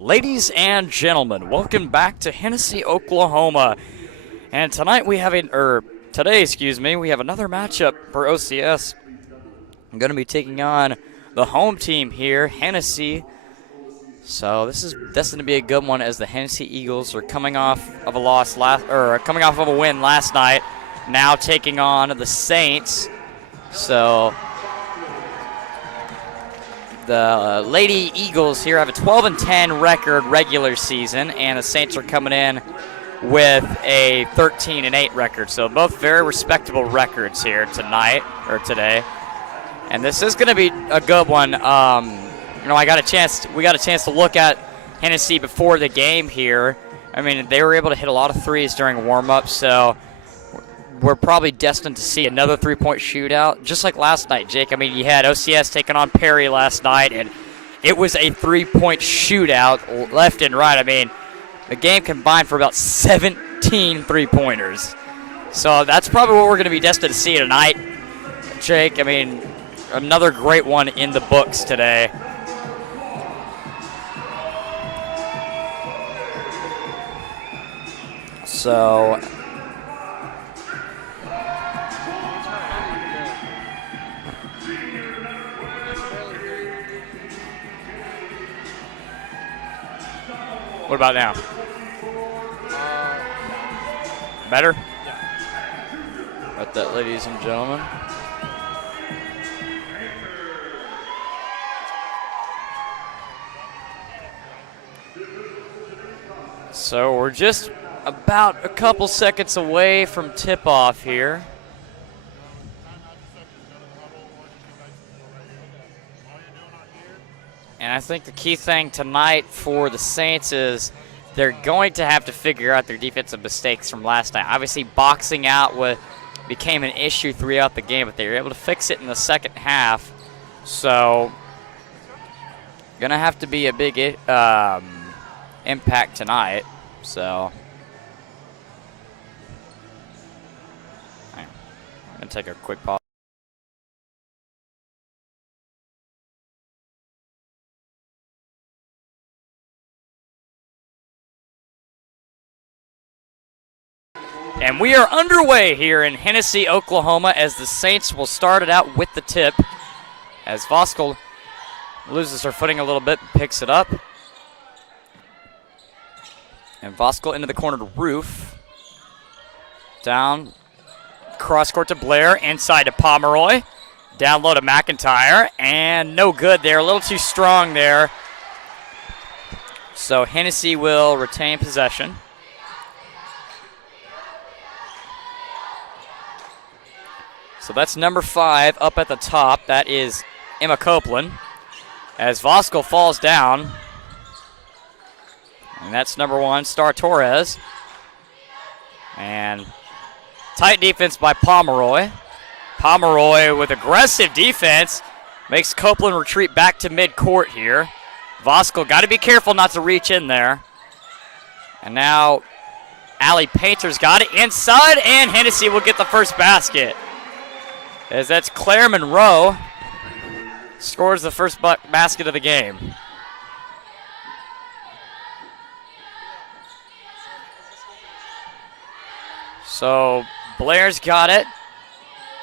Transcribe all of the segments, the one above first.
Ladies and gentlemen, welcome back to Hennessey, Oklahoma. And tonight we have today, we have another matchup for OCS. I'm going to be taking on the home team here, Hennessey. So this is destined to be a good one, as the Hennessey Eagles are coming off of a win last night, now taking on the Saints. So the Lady Eagles here have a 12-10 record regular season, and the Saints are coming in with a 13-8 record. So both very respectable records here today. And this is going to be a good one. We got a chance to look at Hennessey before the game here. I mean, they were able to hit a lot of threes during warm-up, so we're probably destined to see another three-point shootout, just like last night, Jake. I mean, you had OCS taking on Perry last night, and it was a three-point shootout left and right. I mean, the game combined for about 17 three-pointers. So that's probably what we're going to be destined to see tonight, Jake. I mean, another great one in the books today. So what about now? Better? Yeah. Got that, ladies and gentlemen. So we're just about a couple seconds away from tip-off here. And I think the key thing tonight for the Saints is they're going to have to figure out their defensive mistakes from last night. Obviously, boxing out became an issue throughout the game, but they were able to fix it in the second half. So, going to have to be a big impact tonight. So, I'm going to take a quick pause. And we are underway here in Hennessey, Oklahoma, as the Saints will start it out with the tip, as Voskuhl loses her footing a little bit, picks it up. And Voskuhl into the corner to Roof. Down, cross court to Blair, inside to Pomeroy. Down low to McIntyre, and no good there, a little too strong there. So Hennessey will retain possession. So that's number 5 up at the top. That is Emma Copeland. As Voskuhl falls down. And that's number 1, Star Torres. And tight defense by Pomeroy. Pomeroy with aggressive defense makes Copeland retreat back to midcourt here. Voskuhl got to be careful not to reach in there. And now Allie Painter's got it inside, and Hennessey will get the first basket. As that's Claire Monroe scores the first basket of the game. So Blair's got it,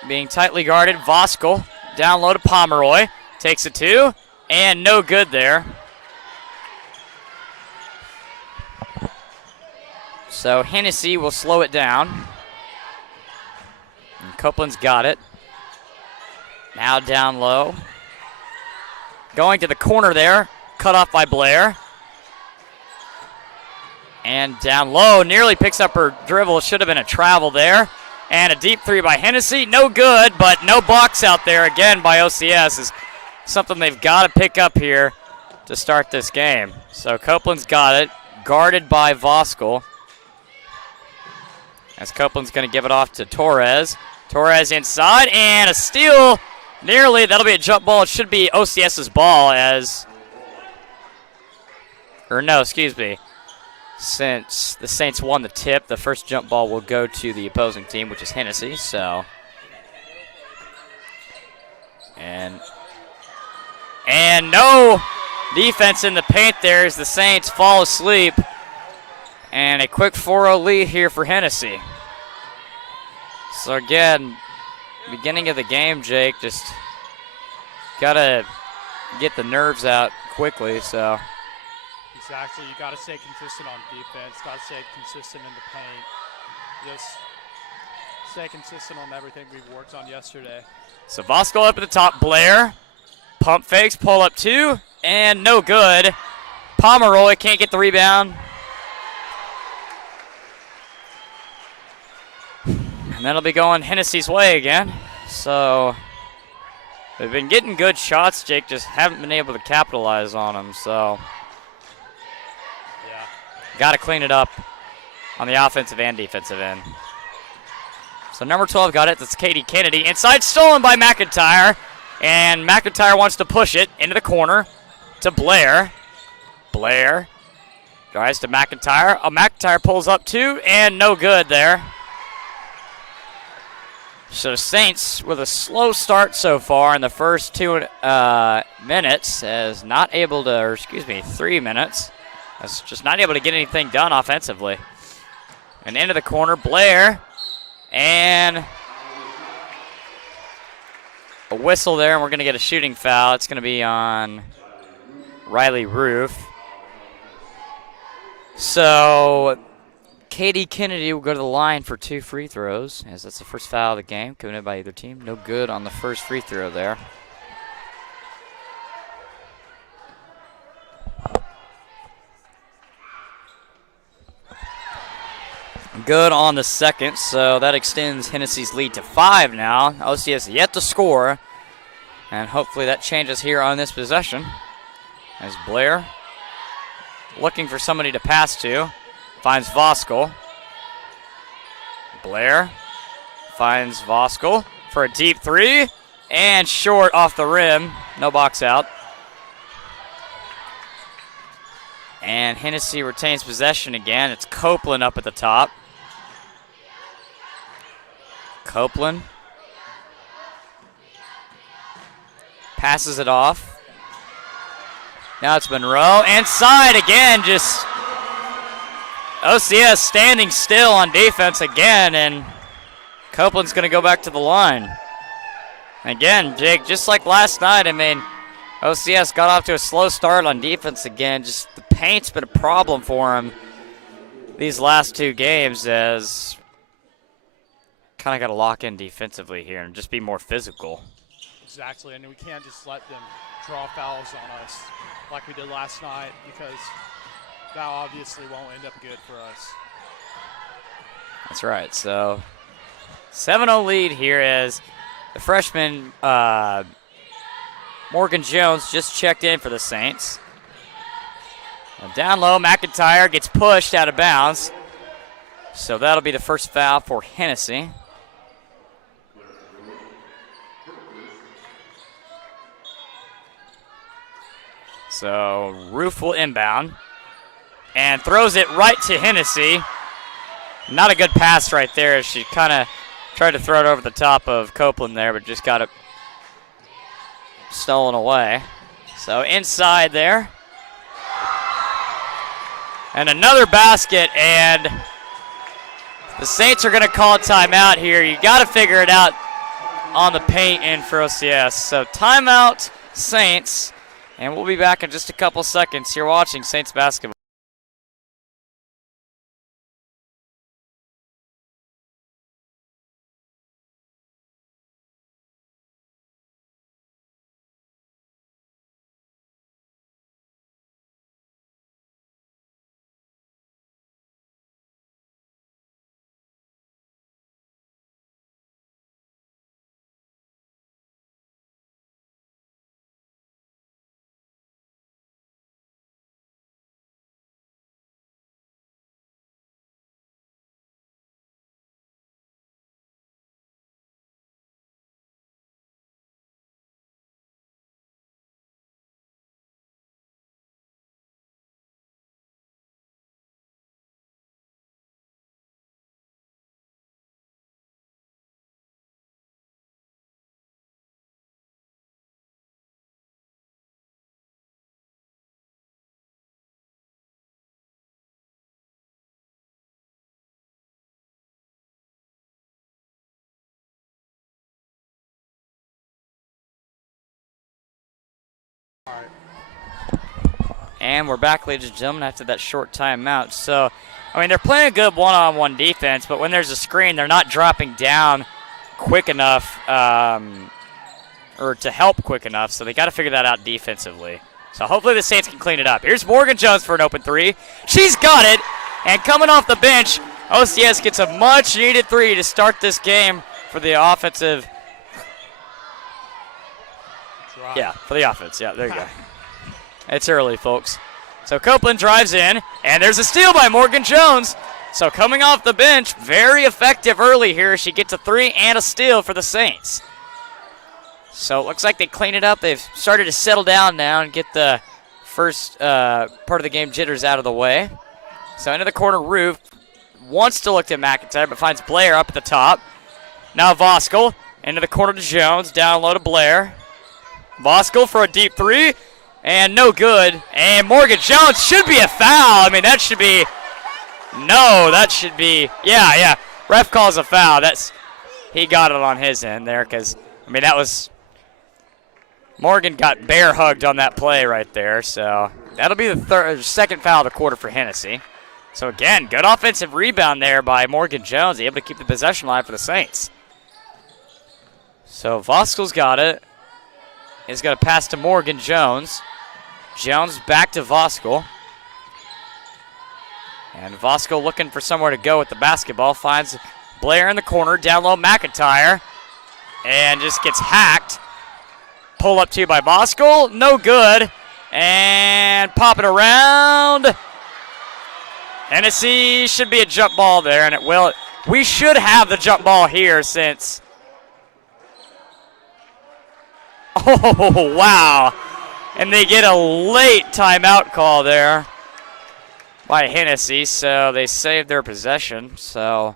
being tightly guarded. Voskuhl down low to Pomeroy, takes a 2, and no good there. So Hennessey will slow it down. And Copeland's got it. Now down low. Going to the corner there. Cut off by Blair. And down low. Nearly picks up her dribble. Should have been a travel there. And a deep 3 by Hennessey. No good, but no box out there again by OCS is something they've got to pick up here to start this game. So Copeland's got it. Guarded by Voskuhl. As Copeland's going to give it off to Torres. Torres inside, and a steal. Nearly, that'll be a jump ball. It should be OCS's ball Since the Saints won the tip, the first jump ball will go to the opposing team, which is Hennessey. So, and no defense in the paint there as the Saints fall asleep. And a quick 4-0 lead here for Hennessey. So again, beginning of the game, Jake, just gotta get the nerves out quickly. So exactly, you gotta stay consistent on defense, gotta stay consistent in the paint. Just stay consistent on everything we've worked on yesterday. So Vosco up at the top, Blair. Pump fakes, pull up 2, and no good. Pomeroy can't get the rebound. And that'll be going Hennessy's way again. So they've been getting good shots, Jake, just haven't been able to capitalize on them. So yeah, got to clean it up on the offensive and defensive end. So number 12 got it. That's Katie Kennedy. Inside, stolen by McIntyre. And McIntyre wants to push it into the corner to Blair. Blair drives to McIntyre. Oh, McIntyre pulls up 2, and no good there. So Saints with a slow start so far in the first 2 minutes, as not able to, or excuse me, 3 minutes, as just not able to get anything done offensively. And into the corner, Blair, and a whistle there, and we're going to get a shooting foul. It's going to be on Riley Roof. So Katie Kennedy will go to the line for 2 free throws, as that's the first foul of the game committed by either team. No good on the first free throw there. Good on the second, so that extends Hennessy's lead to 5 now. OCS yet to score, and hopefully that changes here on this possession. As Blair looking for somebody to pass to, finds Voskel. Blair finds Voskel for a deep 3, and short off the rim. No box out. And Hennessey retains possession again. It's Copeland up at the top. Copeland passes it off. Now it's Monroe. Inside again, just OCS standing still on defense again, and Copeland's going to go back to the line. Again, Jake, just like last night, I mean, OCS got off to a slow start on defense again. Just the paint's been a problem for him these last 2 games, as kind of got to lock in defensively here and just be more physical. Exactly, and we can't just let them draw fouls on us like we did last night, because that obviously won't end up good for us. That's right. So 7-0 lead here as the freshman Morgan Jones just checked in for the Saints. Now down low, McIntyre gets pushed out of bounds. So that'll be the first foul for Hennessey. So Roof will inbound and throws it right to Hennessey. Not a good pass right there. She kind of tried to throw it over the top of Copeland there, but just got it stolen away. So inside there. And another basket, and the Saints are going to call a timeout here. You got to figure it out on the paint end for OCS. So timeout, Saints. And we'll be back in just a couple seconds. You're watching Saints basketball. right. And we're back, ladies and gentlemen, after that short timeout. So, I mean, they're playing a good one-on-one defense, but when there's a screen, they're not dropping down quick enough or to help quick enough, so they got to figure that out defensively. So hopefully the Saints can clean it up. Here's Morgan Jones for an open three. She's got it, and coming off the bench, OCS gets a much-needed three to start this game for the offensive. Drive. Yeah, for the offense. Yeah, there you go. It's early, folks. So Copeland drives in, and there's a steal by Morgan Jones. So coming off the bench, very effective early here. She gets a three and a steal for the Saints. So it looks like they clean it up. They've started to settle down now and get the first part of the game jitters out of the way. So into the corner, Roof wants to look to McIntyre, but finds Blair up at the top. Now Voskuhl into the corner to Jones, down low to Blair. Voskuhl for a deep three, and no good. And Morgan Jones should be a foul. I mean, that should be, no, that should be, yeah. Ref calls a foul. He got it on his end there because, I mean, that was, Morgan got bear hugged on that play right there. So that'll be the second foul of the quarter for Hennessey. So again, good offensive rebound there by Morgan Jones, able to keep the possession line for the Saints. So Voskuhl's got it. He's got a pass to Morgan Jones. Jones back to Voskuhl. And Voskuhl looking for somewhere to go with the basketball. Finds Blair in the corner, down low McIntyre. And just gets hacked. Pull up two by Voskuhl, no good. And pop it around. Hennessey should be a jump ball there, and it will. We should have the jump ball here since. Oh, wow. And they get a late timeout call there by Hennessey, so they saved their possession. So,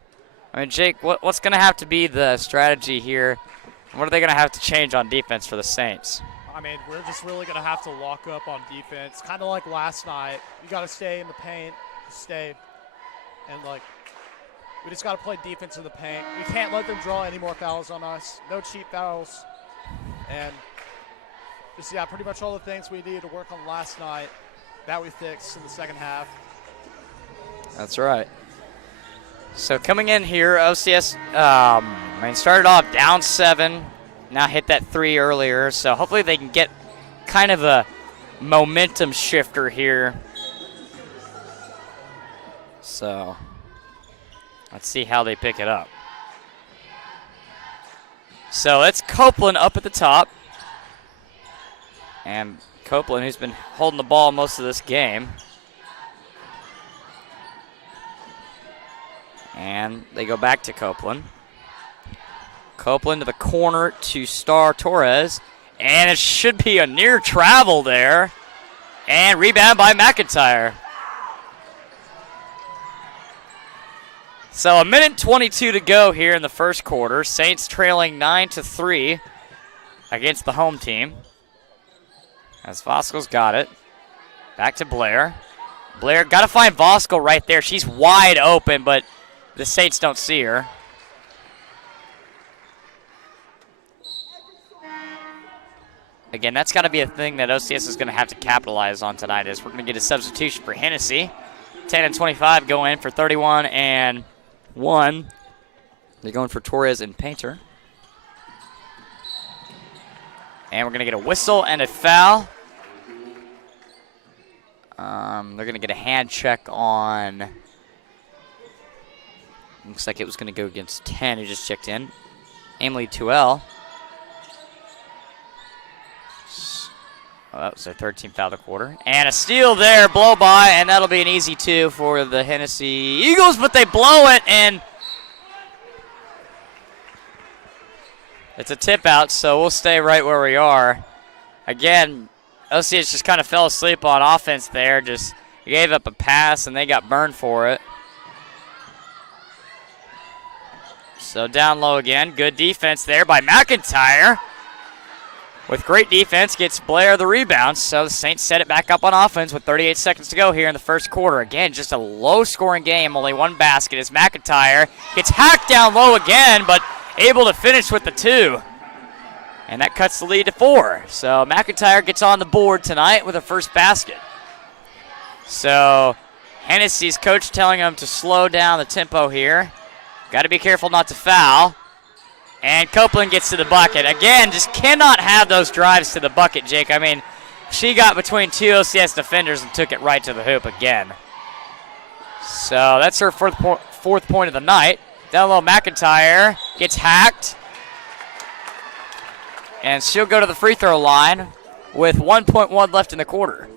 I mean, Jake, what's going to have to be the strategy here? What are they going to have to change on defense for the Saints? I mean, we're just really going to have to lock up on defense, kind of like last night. You got to stay in the paint, and we just got to play defense in the paint. We can't let them draw any more fouls on us. No cheap fouls. And just, pretty much all the things we needed to work on last night that we fixed in the second half. That's right. So coming in here, OCS started off down 7, now hit that 3 earlier. So hopefully they can get kind of a momentum shifter here. So let's see how they pick it up. So it's Copeland up at the top. And Copeland, who's been holding the ball most of this game. And they go back to Copeland. Copeland to the corner to Star Torres. And it should be a near travel there. And rebound by McIntyre. So 1:22 to go here in the first quarter. Saints trailing 9-3 against the home team. As Voskuhl's got it. Back to Blair. Blair got to find Voskuhl right there. She's wide open, but the Saints don't see her. Again, that's got to be a thing that OCS is going to have to capitalize on tonight. Is we're going to get a substitution for Hennessey. 10-25 go in for 31 and 1. They're going for Torres and Painter. And we're going to get a whistle and a foul. They're going to get a hand check on. Looks like it was going to go against 10 who just checked in. Emily Tuel. Oh, that was their 13th foul of the quarter. And a steal there, blow by, and that'll be an easy 2 for the Hennessey Eagles, but they blow it, and it's a tip out, so we'll stay right where we are. Again, OCS just kind of fell asleep on offense there, just gave up a pass, and they got burned for it. So down low again, good defense there by McIntyre. With great defense, gets Blair the rebound, so the Saints set it back up on offense with 38 seconds to go here in the first quarter. Again, just a low-scoring game, only one basket as McIntyre gets hacked down low again, but able to finish with the 2. And that cuts the lead to 4. So McIntyre gets on the board tonight with her first basket. So Hennessey's coach telling him to slow down the tempo here. Got to be careful not to foul. And Copeland gets to the bucket. Again, just cannot have those drives to the bucket, Jake. I mean, she got between 2 OCS defenders and took it right to the hoop again. So that's her fourth point of the night. Down low, McIntyre gets hacked. And she'll go to the free throw line with 1.1 left in the quarter.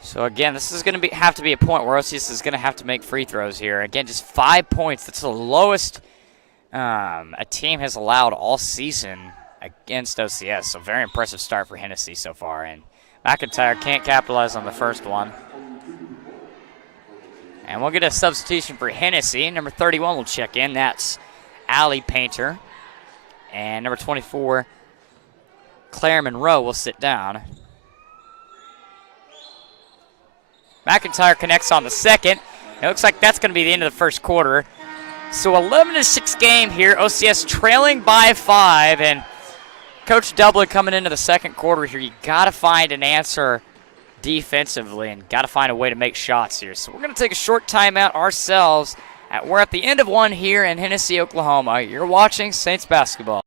So again, this is going to have to be a point where OCS is going to have to make free throws here. Again, just 5 points. That's the lowest a team has allowed all season against OCS. So very impressive start for Hennessey so far. And McIntyre can't capitalize on the first one. And we'll get a substitution for Hennessey. Number 31 will check in. That's Allie Painter. And number 24, Claire Monroe, will sit down. McIntyre connects on the second. It looks like that's going to be the end of the first quarter. So 11-6 game here. OCS trailing by 5. And Coach Dublin coming into the second quarter here. You got to find an answer defensively and got to find a way to make shots here. So we're going to take a short timeout ourselves. We're at the end of one here in Hennessey, Oklahoma. You're watching Saints basketball.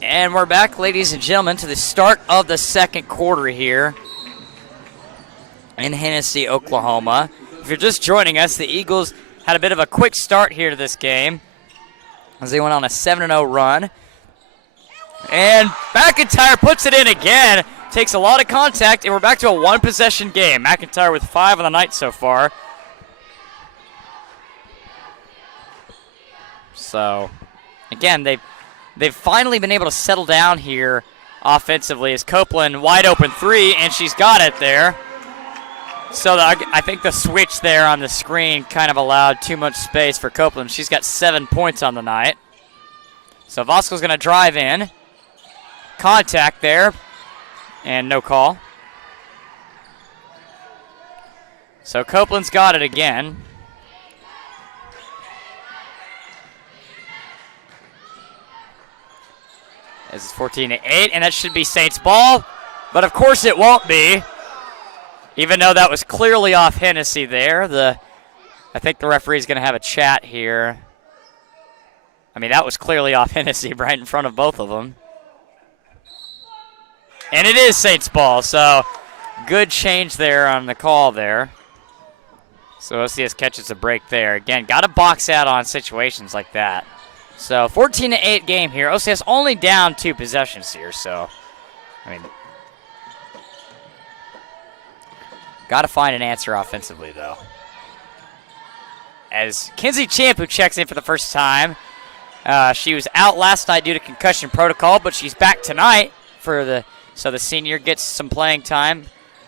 And we're back, ladies and gentlemen, to the start of the second quarter here in Hennessey, Oklahoma. If you're just joining us, the Eagles had a bit of a quick start here to this game as they went on a 7-0 run. And McIntyre puts it in again, takes a lot of contact, and we're back to a one-possession game. McIntyre with 5 on the night so far. So, again, They've finally been able to settle down here offensively as Copeland wide open 3, and she's got it there. So I think the switch there on the screen kind of allowed too much space for Copeland. She's got 7 points on the night. So Vasco's going to drive in. Contact there, and no call. So Copeland's got it again. This is 14-8, and that should be Saints ball. But, of course, it won't be, even though that was clearly off Hennessey there. I think the referee's going to have a chat here. I mean, that was clearly off Hennessey right in front of both of them. And it is Saints ball, so good change there on the call there. So OCS catches a break there. Again, got to box out on situations like that. So 14-8 game here. OCS only down 2 possessions here, so I mean, got to find an answer offensively though. As Kinsey Champ, who checks in for the first time, she was out last night due to concussion protocol, but she's back tonight so the senior gets some playing time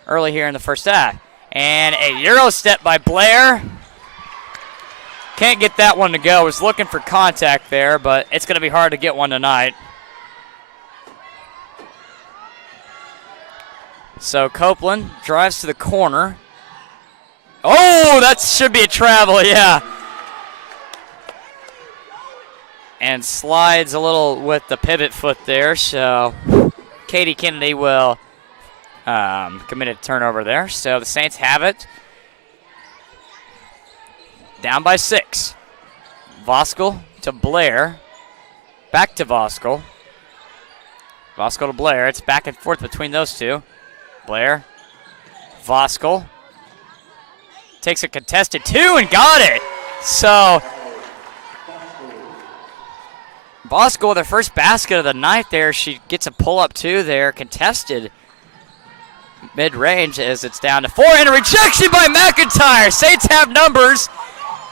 early here in the first half. And a Euro step by Blair. Can't get that one to go. Was looking for contact there, but it's going to be hard to get one tonight. So Copeland drives to the corner. Oh, that should be a travel, yeah. and slides a little with the pivot foot there. So Katie Kennedy will commit a turnover there. So the Saints have it. Down by 6. Voskuhl to Blair. Back to Voskuhl. Voskuhl to Blair. It's back and forth between those two. Blair. Voskuhl. Takes a contested 2 and got it. So Voskuhl, their first basket of the night there. She gets a pull-up 2 there. Contested mid-range as it's down to 4. And a rejection by McIntyre. Saints have numbers.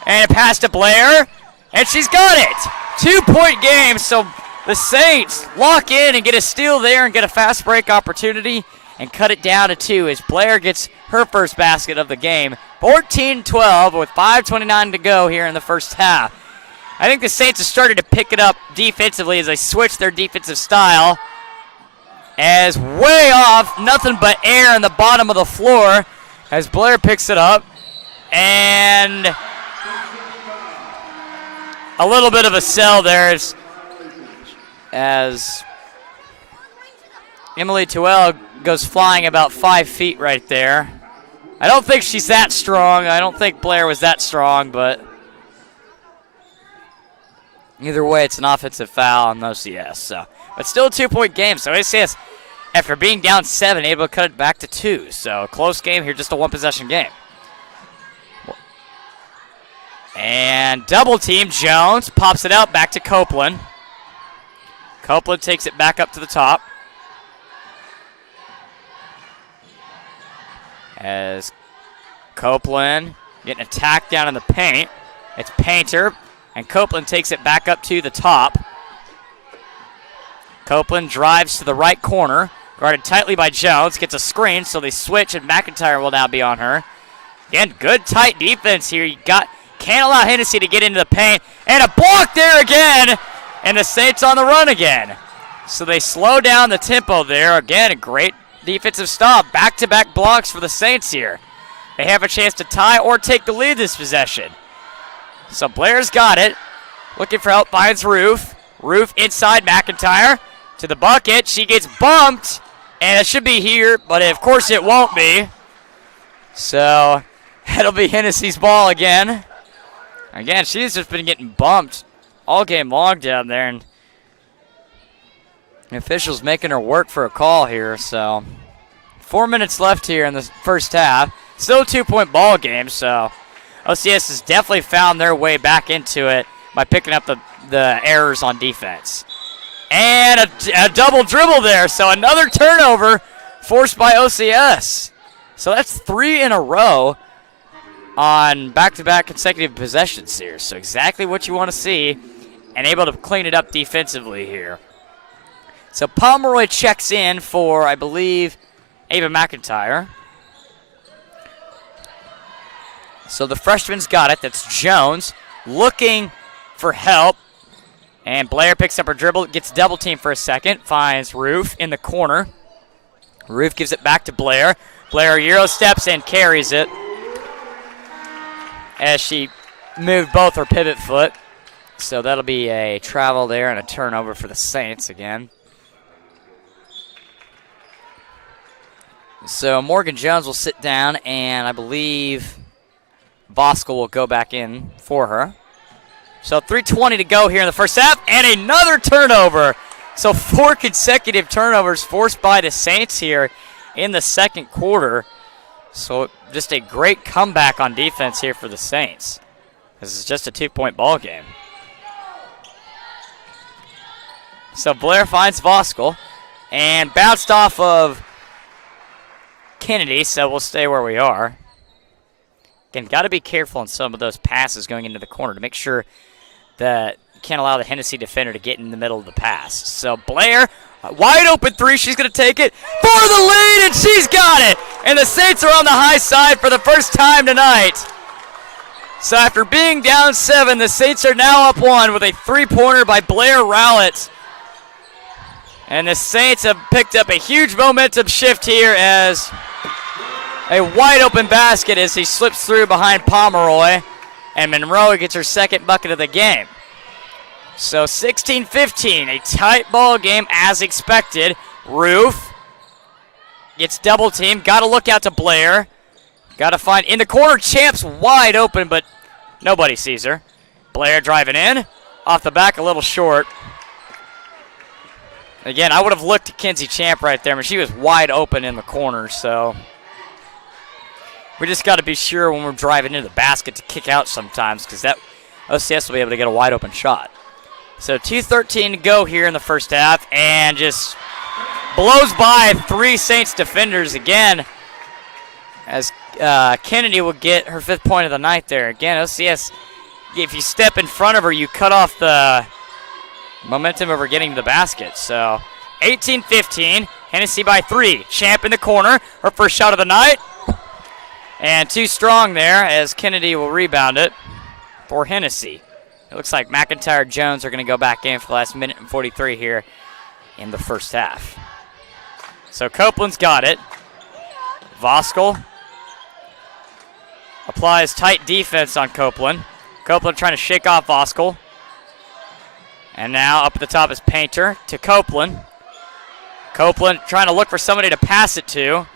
And a pass to Blair. And she's got it. 2-point game. So the Saints lock in and get a steal there and get a fast break opportunity and cut it down to 2 as Blair gets her first basket of the game. 14-12 with 5:29 to go here in the first half. I think the Saints have started to pick it up defensively as they switch their defensive style. As way off, nothing but air in the bottom of the floor as Blair picks it up. And a little bit of a sell there as Emily Tuel goes flying about 5 feet right there. I don't think she's that strong. I don't think Blair was that strong, but either way, it's an offensive foul on OCS. So, but still a 2-point game. So OCS, after being down 7, able to cut it back to 2. So a close game here, just a 1-possession game. And double team, Jones pops it out back to Copeland. Copeland takes it back up to the top. As Copeland getting attacked down in the paint. It's Painter, and Copeland takes it back up to the top. Copeland drives to the right corner, guarded tightly by Jones, gets a screen, so they switch, and McIntyre will now be on her. Again, good tight defense here. Can't allow Hennessey to get into the paint, and a block there again, and the Saints on the run again. So they slow down the tempo there. Again, a great defensive stop. Back-to-back blocks for the Saints here. They have a chance to tie or take the lead this possession. So Blair's got it. Looking for help, finds Roof. Roof inside McIntyre to the bucket. She gets bumped, and it should be here, but of course it won't be. So that'll be Hennessey's ball again. Again, she's just been getting bumped all game long down there, and the officials making her work for a call here. So 4 minutes left here in the first half. Still a 2-point ball game, so OCS has definitely found their way back into it by picking up the errors on defense. And a double dribble there, so another turnover forced by OCS. So that's 3 in a row on back-to-back consecutive possessions here. So exactly what you want to see, and able to clean it up defensively here. So Pomeroy checks in for, I believe, Ava McIntyre. So the freshman's got it. That's Jones looking for help. And Blair picks up her dribble, gets double teamed for a second, finds Roof in the corner. Roof gives it back to Blair. Blair Euro steps and carries it as she moved both her pivot foot. So that'll be a travel there and a turnover for the Saints again. So Morgan Jones will sit down, and I believe Voskuhl will go back in for her. So 3:20 to go here in the first half, and another turnover. So 4 consecutive turnovers forced by the Saints here in the second quarter. So just a great comeback on defense here for the Saints. This is just a 2-point ball game. So Blair finds Voskuhl and bounced off of Kennedy, so we'll stay where we are. Again, got to be careful on some of those passes going into the corner to make sure that you can't allow the Hennessey defender to get in the middle of the pass. So Blair, wide open 3, she's going to take it for the lead, and she's got it. And the Saints are on the high side for the first time tonight. So after being down 7, the Saints are now up 1 with a 3-pointer by Blair Rowlett. And the Saints have picked up a huge momentum shift here as a wide open basket as he slips through behind Pomeroy. And Monroe gets her second bucket of the game. So 16-15, a tight ball game as expected. Roof gets double teamed. Got to look out to Blair. Got to find in the corner. Champ's wide open, but nobody sees her. Blair driving in. Off the back, a little short. Again, I would have looked at Kinsey Champ right there, but she was wide open in the corner, so we just got to be sure when we're driving into the basket to kick out sometimes, because that OCS will be able to get a wide open shot. So 2:13 to go here in the first half, and just blows by 3 Saints defenders again, as Kennedy will get her 5th point of the night there. Again, OCS, if you step in front of her, you cut off the momentum of her getting to the basket. So 18-15, Hennessey by 3. Champ in the corner, her first shot of the night. And too strong there as Kennedy will rebound it for Hennessey. It looks like McIntyre and Jones are going to go back in for the last minute and 43 here in the first half. So Copeland's got it. Voskuhl applies tight defense on Copeland. Copeland trying to shake off Voskuhl. And now up at the top is Painter to Copeland. Copeland trying to look for somebody to pass it to.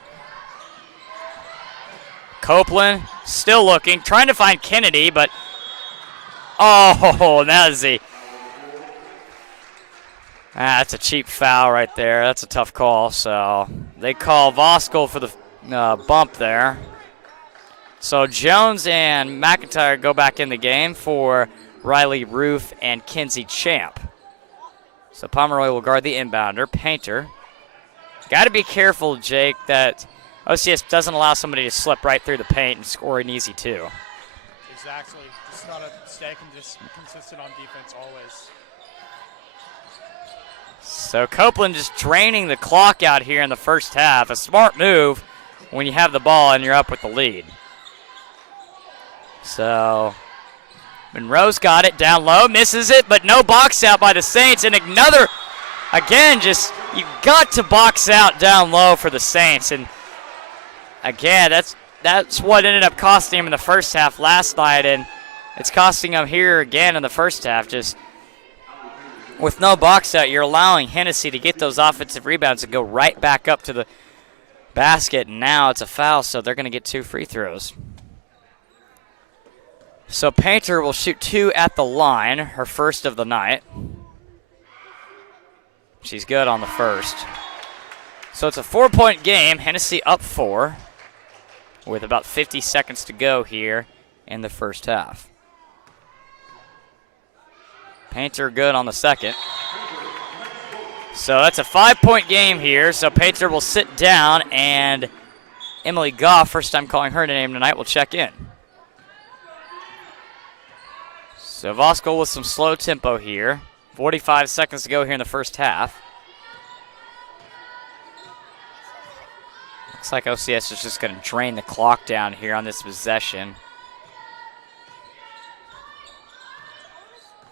Copeland still looking, trying to find Kennedy, but oh, that's a cheap foul right there. That's a tough call. So they call Voskuhl for the bump there. So Jones and McIntyre go back in the game for Riley Roof and Kinsey Champ. So Pomeroy will guard the inbounder. Painter. Got to be careful, Jake, that OCS doesn't allow somebody to slip right through the paint and score an easy 2. Exactly. Just got to stay consistent on defense always. So Copeland just draining the clock out here in the first half. A smart move when you have the ball and you're up with the lead. So Monroe's got it down low, misses it, but no box out by the Saints. And another, again, just you've got to box out down low for the Saints. And again, that's what ended up costing him in the first half last night, and it's costing him here again in the first half. Just with no box out, you're allowing Hennessey to get those offensive rebounds and go right back up to the basket. And now it's a foul, so they're going to get 2 free throws. So Painter will shoot 2 at the line, her first of the night. She's good on the first. So it's a 4-point game. Hennessey up 4 with about 50 seconds to go here in the first half. Painter good on the second. So that's a 5-point game here. So Painter will sit down, and Emily Goff, first time calling her name tonight, will check in. So Voskuhl with some slow tempo here. 45 seconds to go here in the first half. Looks like OCS is just going to drain the clock down here on this possession.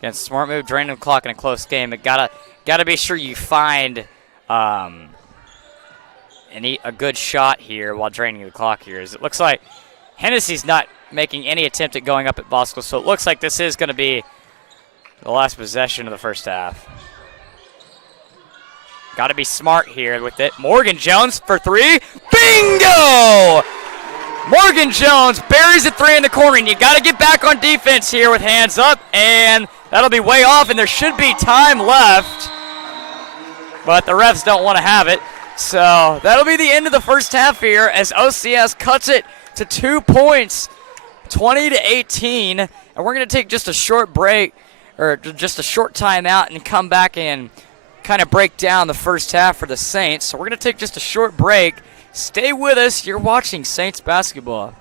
Again, smart move, draining the clock in a close game. But gotta be sure you find a good shot here while draining the clock here. As it looks like Hennessey's not making any attempt at going up at Voskuhl, so it looks like this is going to be the last possession of the first half. Got to be smart here with it. Morgan Jones for 3. Bingo! Morgan Jones buries a 3 in the corner, and you got to get back on defense here with hands up, and that'll be way off, and there should be time left, but the refs don't want to have it. So that'll be the end of the first half here as OCS cuts it to 2 points, 20-18, and we're going to take just a short break, or just a short timeout, and come back and kind of break down the first half for the Saints. So we're going to take just a short break. Stay with us. You're watching Saints basketball.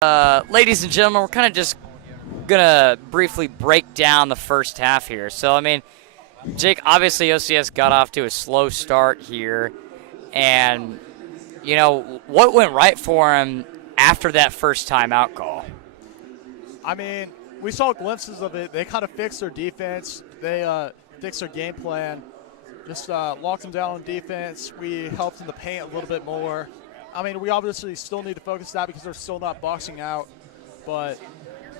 Ladies and gentlemen, we're kind of just gonna briefly break down the first half here. So, I mean, Jake, obviously OCS got off to a slow start here, and what went right for him after that first timeout call? I mean, we saw glimpses of it. They kind of fixed their defense. They fixed their game plan. Just locked them down on defense. We helped in the paint a little bit more. I mean, we obviously still need to focus that because they're still not boxing out. But,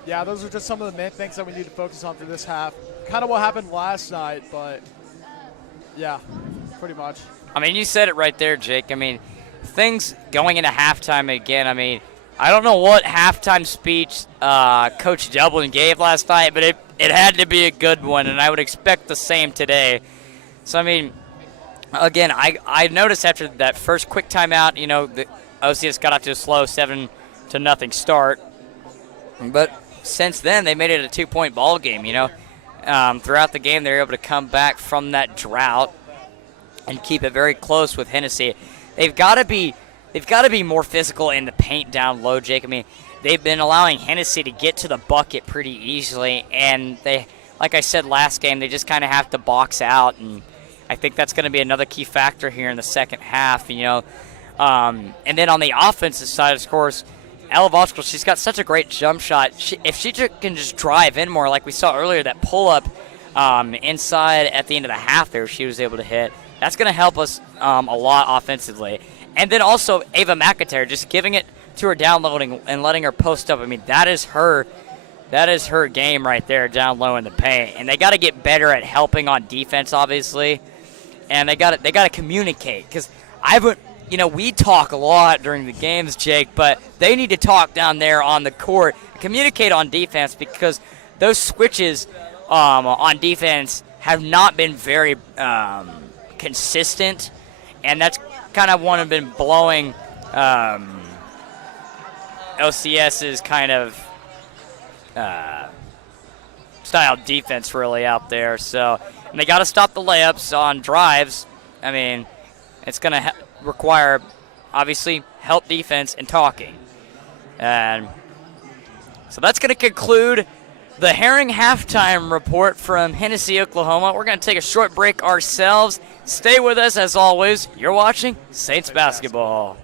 yeah, those are just some of the main things that we need to focus on for this half. Kind of what happened last night, but, yeah, pretty much. I mean, you said it right there, Jake. I mean, things going into halftime again. I mean, I don't know what halftime speech Coach Dublin gave last night, but it had to be a good one, and I would expect the same today. So, I mean, again, I noticed after that first quick timeout, the OCS got off to a slow 7-0 start. But since then, they made it a 2-point ball game, Throughout the game, they were able to come back from that drought and keep it very close with Hennessey. They've got to be more physical in the paint down low, Jake. I mean, they've been allowing Hennessey to get to the bucket pretty easily, and they, like I said last game, they just kind of have to box out, and I think that's going to be another key factor here in the second half, And then on the offensive side, of course, Ella Voskal, she's got such a great jump shot. If she can just drive in more, like we saw earlier, that pull-up inside at the end of the half there, she was able to hit. That's going to help us a lot offensively. And then also Ava McIntyre, just giving it to her down low and letting her post up. I mean, that is her game right there, down low in the paint. And they got to get better at helping on defense, obviously. And they got to communicate, because we talk a lot during the games, Jake, but they need to talk down there on the court, communicate on defense, because those switches on defense have not been very consistent, and that's kind of one of been blowing OCS's kind of style defense really out there. So, and they got to stop the layups on drives. I mean, it's going to require, obviously, help defense and talking. And so that's going to conclude the Herring halftime report from Hennessey, Oklahoma. We're going to take a short break ourselves. Stay with us as always. You're watching Saints basketball.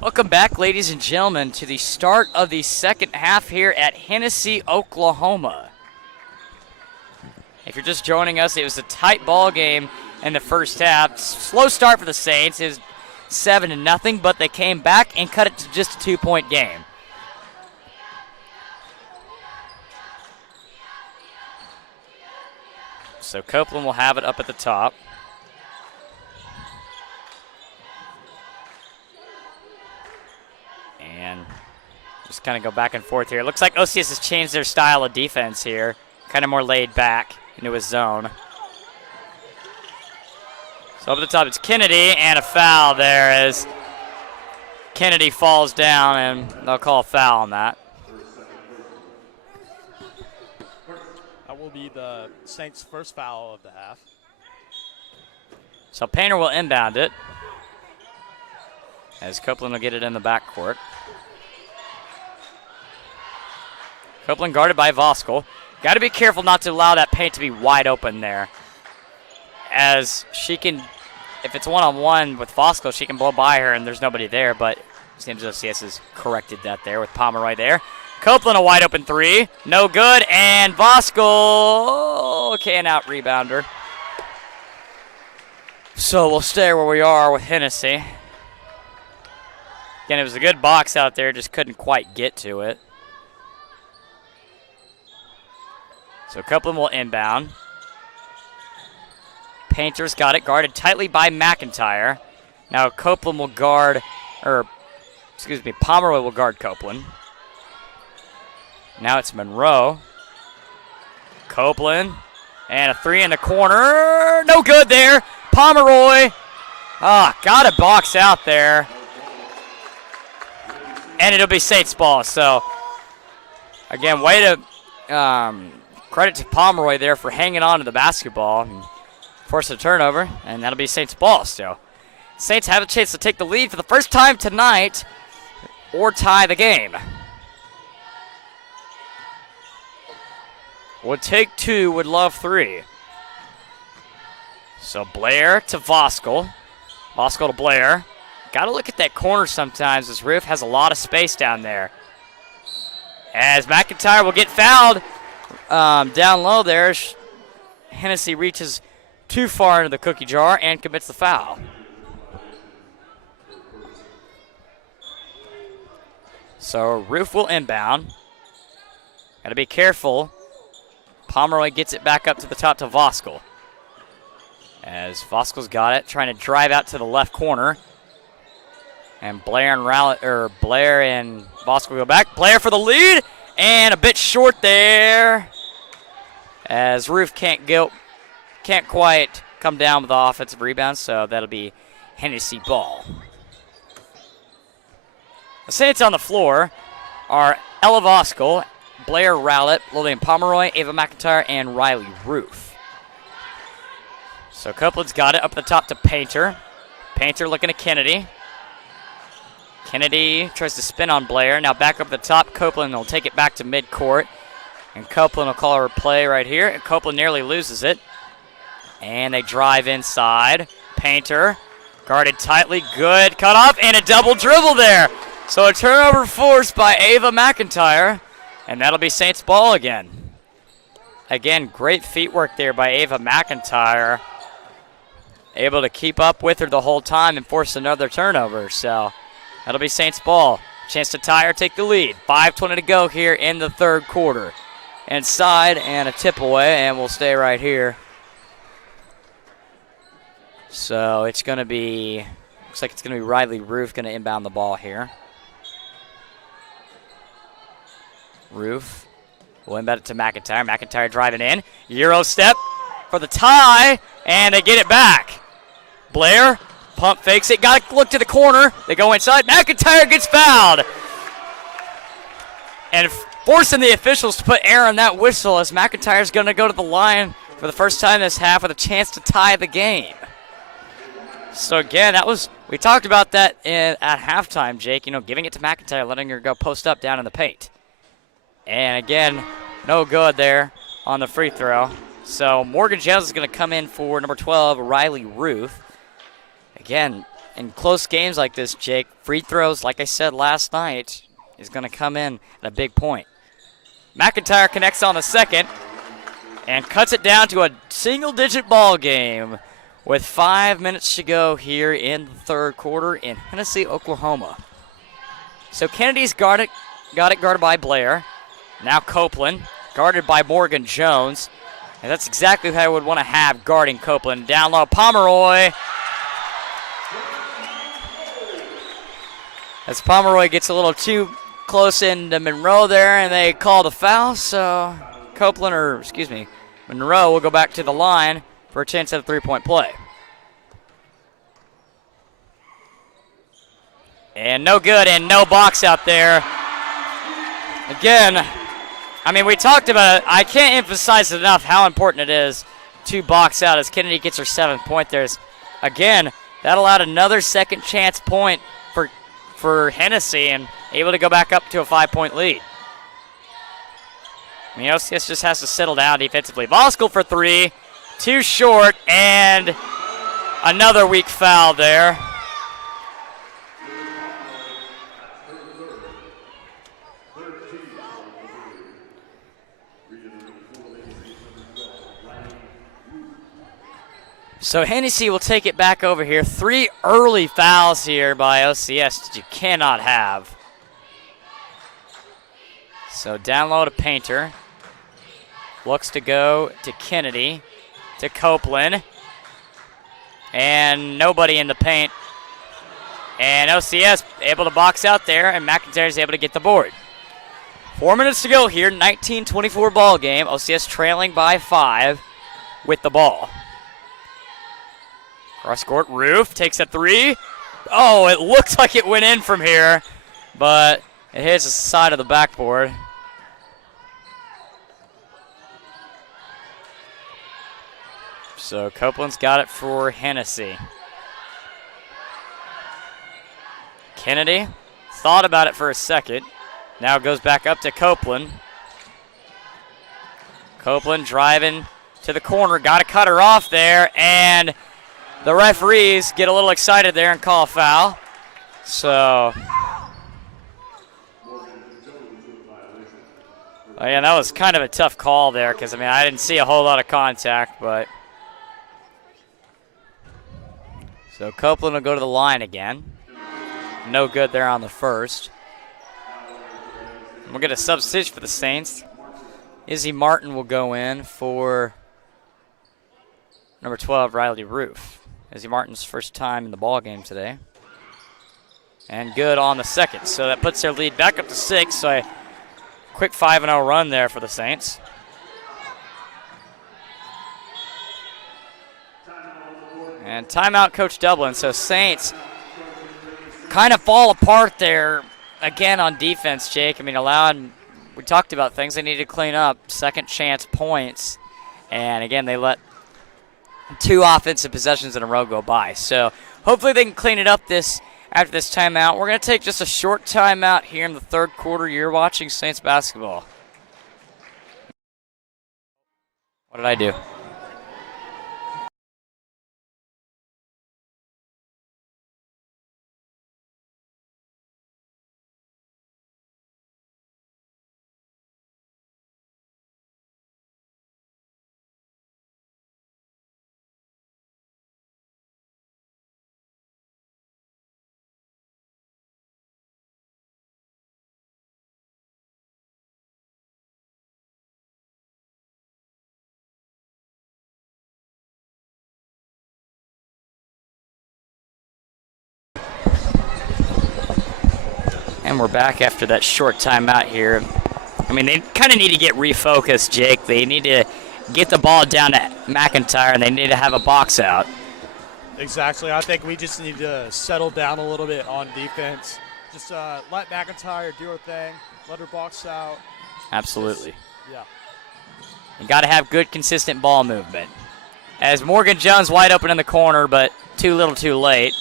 Welcome back, ladies and gentlemen, to the start of the second half here at Hennessey, Oklahoma. If you're just joining us, it was a tight ball game in the first half. Slow start for the Saints. It was 7-0, but they came back and cut it to just a 2-point game. So Copeland will have it up at the top. And just kind of go back and forth here. It looks like OCS has changed their style of defense here. Kind of more laid back into his zone. So up at the top, it's Kennedy, and a foul there as Kennedy falls down, and they'll call a foul on that. That will be the Saints' first foul of the half. So Painter will inbound it as Copeland will get it in the backcourt. Copeland guarded by Voskuhl. Got to be careful not to allow that paint to be wide open there, as she can, if it's one-on-one with Voskuhl, she can blow by her and there's nobody there, but it seems OCS has corrected that there with Pomeroy there. Copeland a wide open three, no good, and Voskuhl can't out-rebound her. So we'll stay where we are with Hennessey. Again, it was a good box out there, just couldn't quite get to it. So Copeland will inbound. Painter's got it, guarded tightly by McIntyre. Now Copeland will guard, Pomeroy will guard Copeland. Now it's Monroe. Copeland, and a three in the corner. No good there. Pomeroy, got a box out there. And it'll be Saints ball. So, again, way to credit to Pomeroy there for hanging on to the basketball and force a turnover, and that'll be Saints ball. So, Saints have a chance to take the lead for the first time tonight or tie the game. Would take two, would love three. So Blair to Voskuhl. Voskuhl to Blair. Got to look at that corner sometimes. This roof has a lot of space down there. As McIntyre will get fouled down low there. Hennessey reaches too far into the cookie jar and commits the foul. So Roof will inbound. Got to be careful. Pomeroy gets it back up to the top to Voskuhl. As Voskuhl's got it, trying to drive out to the left corner. And Blair and Voskuhl go back. Blair for the lead, and a bit short there. As Roof can't quite come down with the offensive rebound, so that'll be Hennessey ball. The Saints on the floor are Ella Voskuhl, Blair Rowlett, Lillian Pomeroy, Ava McIntyre, and Riley Roof. So Copeland's got it up at the top to Painter. Painter looking at Kennedy. Kennedy tries to spin on Blair. Now back up the top. Copeland will take it back to midcourt. And Copeland will call her play right here. And Copeland nearly loses it. And they drive inside. Painter guarded tightly. Good cut off and a double dribble there. So a turnover forced by Ava McIntyre. And that'll be Saints ball again. Again, great feet work there by Ava McIntyre. Able to keep up with her the whole time and force another turnover. So that'll be Saints ball. Chance to tie or take the lead. 5:20 to go here in the third quarter. Inside and a tip away, and we'll stay right here. So it's going to be, looks like it's going to be Riley Roof going to inbound the ball here. Roof will inbound it to McIntyre. McIntyre driving in. Euro step for the tie, and they get it back. Blair pump fakes it. Got to look to the corner. They go inside. McIntyre gets fouled. And forcing the officials to put air on that whistle as McIntyre's going to go to the line for the first time this half with a chance to tie the game. So again, we talked about that at halftime, Jake, giving it to McIntyre, letting her go post up down in the paint. And again, no good there on the free throw. So Morgan Jones is going to come in for number 12, Riley Roof. Again, in close games like this, Jake, free throws, like I said last night, is going to come in at a big point. McIntyre connects on the second and cuts it down to a single-digit ball game with 5 minutes to go here in the third quarter in Hennessey, Oklahoma. So Kennedy's got it guarded by Blair. Now Copeland, guarded by Morgan Jones. And that's exactly who I would want to have guarding Copeland. Down low, Pomeroy. As Pomeroy gets a little too close into Monroe there, and they call the foul, so Monroe will go back to the line for a chance at a three-point play. And no good, and no box out there. Again, I mean, we talked about it. I can't emphasize it enough how important it is to box out as Kennedy gets her 7th point there. Again, that allowed another second chance point for Hennessey and able to go back up to a 5-point lead. I mean, OCS just has to settle down defensively. Voskuhl for three, too short, and another weak foul there. So Hennessey will take it back over here. 3 early fouls here by OCS that you cannot have. So down low to Painter. Looks to go to Kennedy, to Copeland. And nobody in the paint. And OCS able to box out there, and McIntyre's able to get the board. 4 minutes to go here, 19-24 ball game. OCS trailing by 5 with the ball. Cross court, Roof takes a three. Oh, it looks like it went in from here, but it hits the side of the backboard. So Copeland's got it for Hennessey. Kennedy thought about it for a second. Now it goes back up to Copeland. Copeland driving to the corner, got to cut her off there, and the referees get a little excited there and call a foul. So, yeah, that was kind of a tough call there because, I mean, I didn't see a whole lot of contact, but. So Copeland will go to the line again. No good there on the first. We'll get a substitution for the Saints. Izzy Martin will go in for number 12, Riley Roof. Izzy Martin's first time in the ball game today. And good on the second. So that puts their lead back up to 6. So a quick 5-0 run there for the Saints. And timeout, Coach Dublin. So Saints kind of fall apart there again on defense, Jake. I mean, we talked about things they need to clean up. Second chance points. And again, they let 2 offensive possessions in a row go by. So hopefully they can clean it up after this timeout. We're going to take just a short timeout here in the third quarter. You're watching Saints basketball. What did I do? And we're back after that short timeout here. I mean, they kind of need to get refocused, Jake. They need to get the ball down to McIntyre, and they need to have a box out. Exactly. I think we just need to settle down a little bit on defense. Just let McIntyre do her thing. Let her box out. Absolutely. Yeah. You got to have good, consistent ball movement. As Morgan Jones wide open in the corner, but too little too late.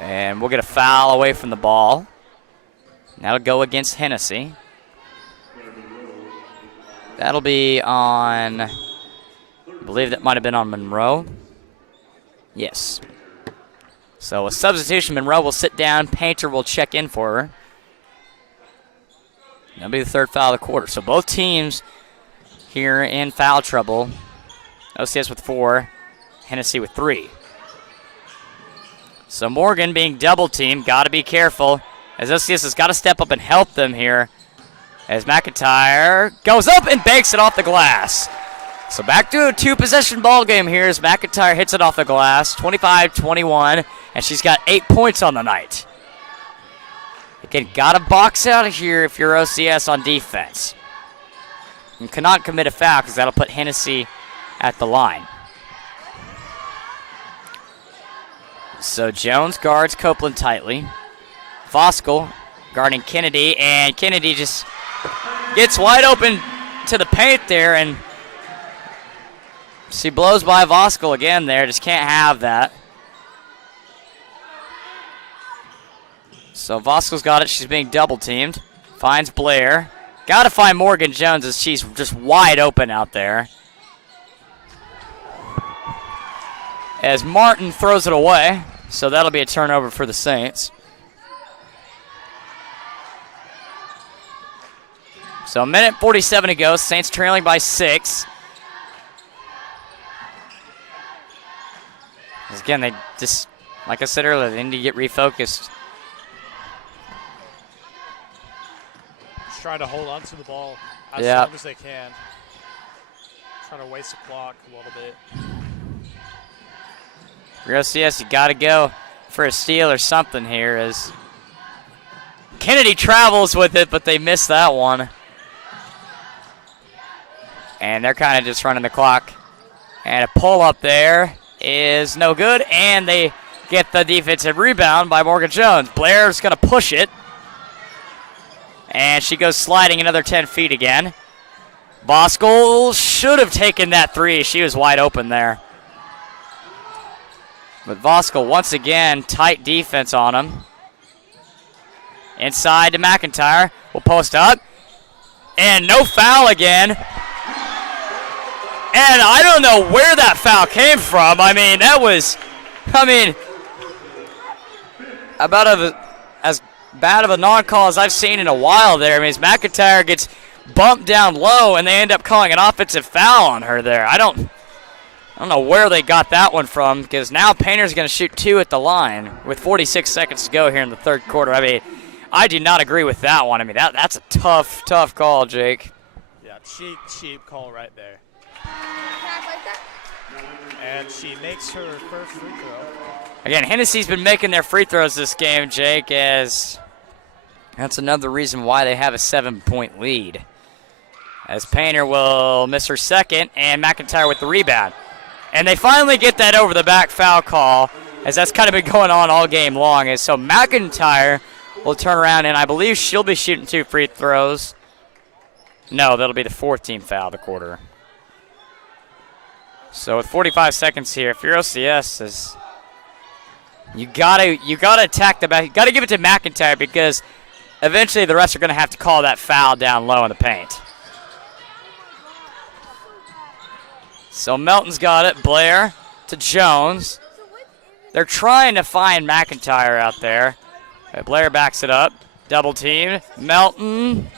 And we'll get a foul away from the ball. That'll go against Hennessey. That'll be on, I believe that might have been on Monroe. Yes. So a substitution, Monroe will sit down. Painter will check in for her. That'll be the third foul of the quarter. So both teams here in foul trouble. OCS with 4, Hennessey with 3. So Morgan being double teamed, got to be careful, as OCS has got to step up and help them here. As McIntyre goes up and banks it off the glass. So back to a 2-possession ball game here as McIntyre hits it off the glass, 25-21, and she's got 8 points on the night. Again, got to box out of here if you're OCS on defense. You cannot commit a foul because that'll put Hennessey at the line. So Jones guards Copeland tightly. Voskuhl guarding Kennedy, and Kennedy just gets wide open to the paint there, and she blows by Voskuhl again there. Just can't have that. So Voskuhl's got it. She's being double teamed. Finds Blair. Got to find Morgan Jones as she's just wide open out there. As Martin throws it away. So that'll be a turnover for the Saints. So a minute 47 to go. Saints trailing by 6. Again, they just, like I said earlier, they need to get refocused. Just trying to hold on to the ball as long as they can. Trying to waste the clock a little bit. For OCS, you got to go for a steal or something here as Kennedy travels with it, but they miss that one. And they're kind of just running the clock. And a pull up there is no good, and they get the defensive rebound by Morgan Jones. Blair's going to push it. And she goes sliding another 10 feet again. Voskuhl should have taken that 3. She was wide open there. But Voskuhl, once again, tight defense on him. Inside to McIntyre. Will post up. And no foul again. And I don't know where that foul came from. I mean, that was, about as bad of a non-call as I've seen in a while there. I mean, as McIntyre gets bumped down low, and they end up calling an offensive foul on her there. I don't know where they got that one from, because now Painter's going to shoot 2 at the line with 46 seconds to go here in the third quarter. I mean, I do not agree with that one. I mean, that's a tough call, Jake. Yeah, cheap call right there. And she makes her first free throw. Again, Hennessy's been making their free throws this game, Jake, as that's another reason why they have a 7-point lead. As Painter will miss her second, and McIntyre with the rebound. And they finally get that over-the-back foul call, as that's kind of been going on all game long. And so McIntyre will turn around, and I believe she'll be shooting 2 free throws. No, that'll be the 4th team foul of the quarter. So with 45 seconds here, if you're OCS, you gotta attack the back. You gotta give it to McIntyre, because eventually the rest are gonna have to call that foul down low in the paint. So Melton's got it. Blair to Jones. They're trying to find McIntyre out there. Blair backs it up. Double team. Melton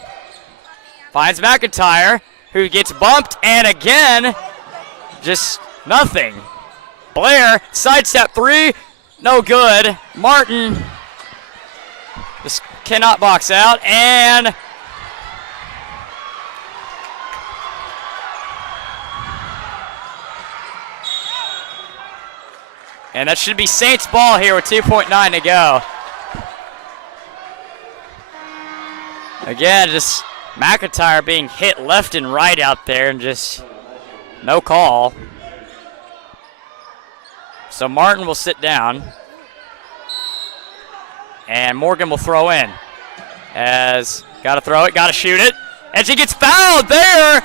finds McIntyre, who gets bumped, and again, just nothing. Blair, sidestep 3, no good. Martin just cannot box out, and that should be Saints ball here with 2.9 to go. Again, just McIntyre being hit left and right out there, and just no call. So Martin will sit down. And Morgan will throw in. As got to throw it, got to shoot it. And she gets fouled there.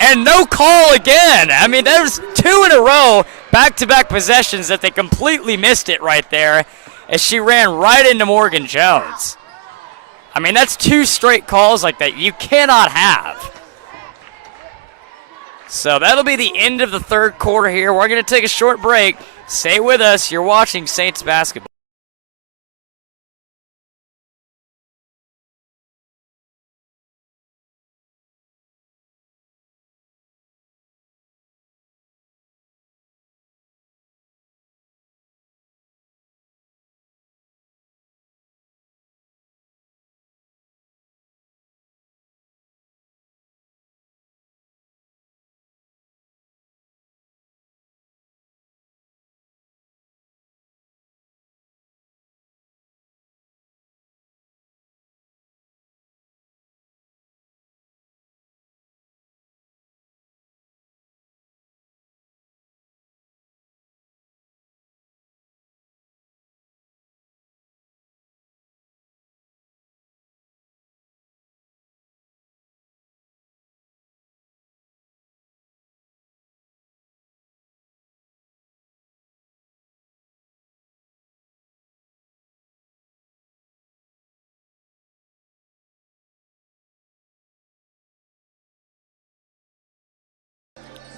And no call again. I mean, there's 2 in a row, back-to-back possessions that they completely missed it right there as she ran right into Morgan Jones. I mean, that's 2 straight calls like that you cannot have. So that'll be the end of the third quarter here. We're going to take a short break. Stay with us. You're watching Saints basketball.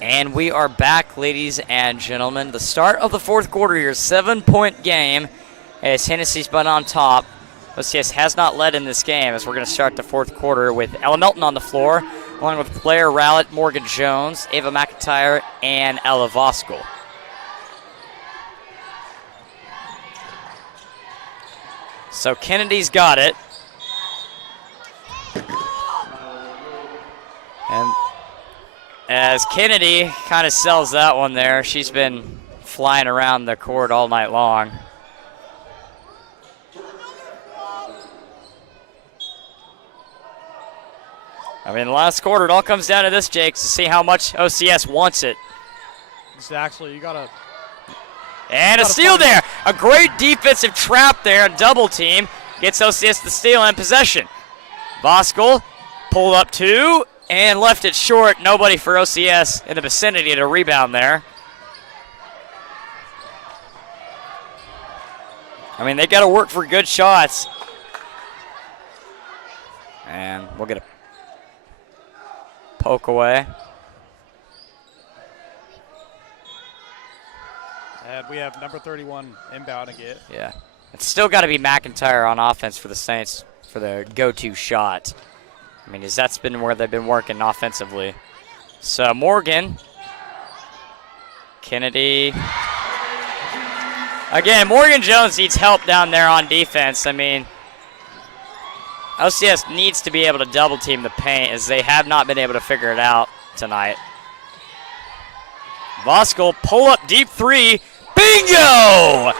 And we are back, ladies and gentlemen. The start of the fourth quarter here, 7-point game as Hennessey's been on top. OCS has not led in this game as we're going to start the fourth quarter with Ella Melton on the floor, along with Blair Rowlett, Morgan Jones, Ava McIntyre, and Ella Voskuhl. So Kennedy's got it. And as Kennedy kind of sells that one there, she's been flying around the court all night long. I mean, the last quarter, it all comes down to this, Jake, to see how much OCS wants it. Exactly. You got to. And a steal there. A great defensive trap there. A double team gets OCS the steal and possession. Voskuhl pulled up two and left it short. Nobody for OCS in the vicinity to rebound there. I mean, they got to work for good shots. And we'll get a poke away. And we have number 31 inbounding it. Yeah. It's still got to be McIntyre on offense for the Saints for the go-to shot. I mean, that's been where they've been working offensively. So Morgan, Kennedy. Again, Morgan Jones needs help down there on defense. I mean, OCS needs to be able to double team the paint as they have not been able to figure it out tonight. Voskuhl pull up deep three. Bingo!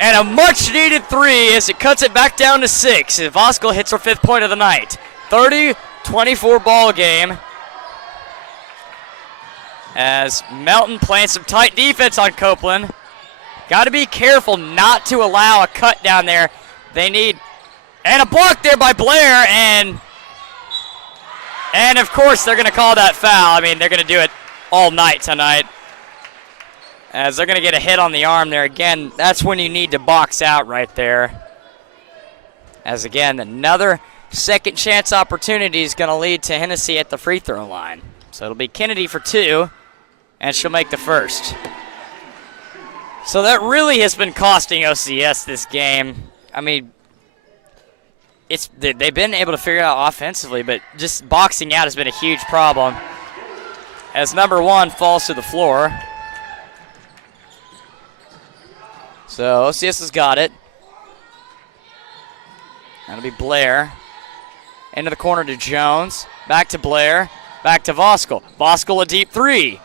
And a much needed three as it cuts it back down to 6. And Voskuhl hits her 5th point of the night. 30-24 ball game. As Melton playing some tight defense on Copeland. Got to be careful not to allow a cut down there. They need, and a block there by Blair, and of course they're going to call that foul. I mean, they're going to do it all night tonight. As they're going to get a hit on the arm there. Again, that's when you need to box out right there. As again, another second chance opportunity is going to lead to Hennessey at the free throw line. So it'll be Kennedy for 2, and she'll make the first. So that really has been costing OCS this game. I mean, they've been able to figure it out offensively, but just boxing out has been a huge problem. As number 1 falls to the floor. So OCS has got it. That'll be Blair. Into the corner to Jones. Back to Blair. Back to Voskuhl. Voskuhl a deep 3.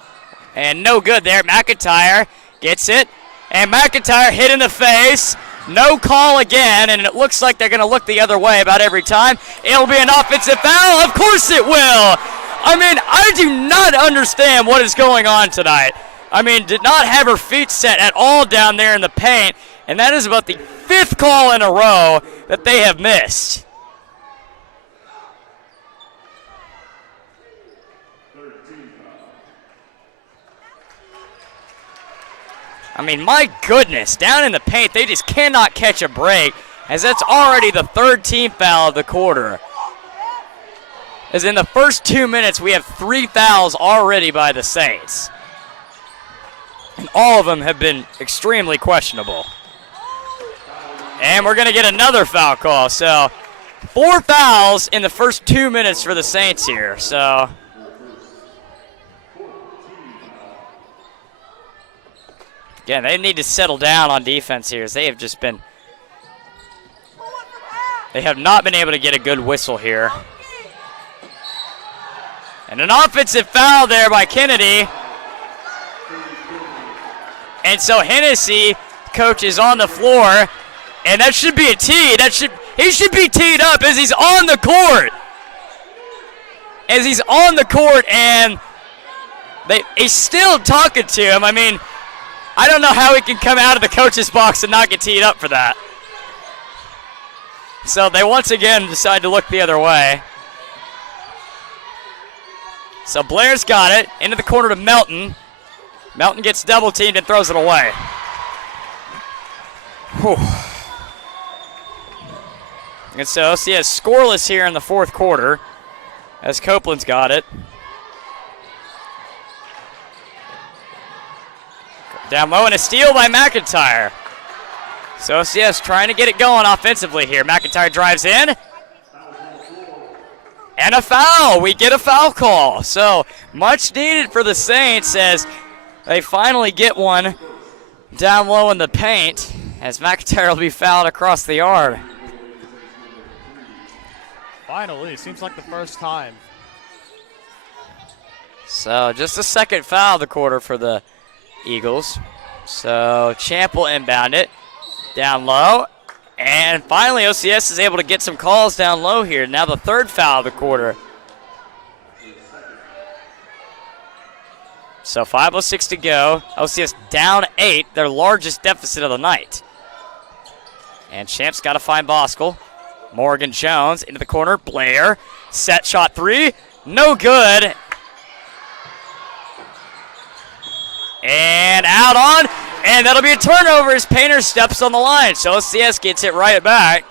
And no good there. McIntyre gets it. And McIntyre hit in the face. No call again. And it looks like they're going to look the other way about every time. It'll be an offensive foul. Of course it will. I mean, I do not understand what is going on tonight. I mean, did not have her feet set at all down there in the paint. And that is about the 5th call in a row that they have missed. I mean, my goodness, down in the paint, they just cannot catch a break, as that's already the 3rd team foul of the quarter. As in the first 2 minutes, we have 3 fouls already by the Saints. And all of them have been extremely questionable. And we're going to get another foul call. So 4 fouls in the first 2 minutes for the Saints here. So again, they need to settle down on defense here, as they have just been, they have not been able to get a good whistle here. And an offensive foul there by Kennedy. And so Hennessey, coach, is on the floor, and that should be a tee. He should be teed up as he's on the court. As he's on the court, and he's still talking to him. I mean, I don't know how he can come out of the coach's box and not get teed up for that. So they once again decide to look the other way. So Blair's got it, into the corner to Melton. Melton gets double teamed and throws it away. Whew. And so OCS scoreless here in the fourth quarter as Copeland's got it. Down low and a steal by McIntyre. So OCS trying to get it going offensively here. McIntyre drives in. And a foul. We get a foul call. So much needed for the Saints as they finally get one down low in the paint as McIntyre will be fouled across the yard. Finally, seems like the first time. So just a second foul of the quarter for the Eagles. So Champ will inbound it down low. And finally, OCS is able to get some calls down low here. Now the third foul of the quarter. So 5:06 to go. OCS down 8, their largest deficit of the night. And Champ's got to find Boskel. Morgan Jones into the corner. Blair, set shot 3, no good. And out on, and that'll be a turnover as Painter steps on the line. So OCS gets it right back.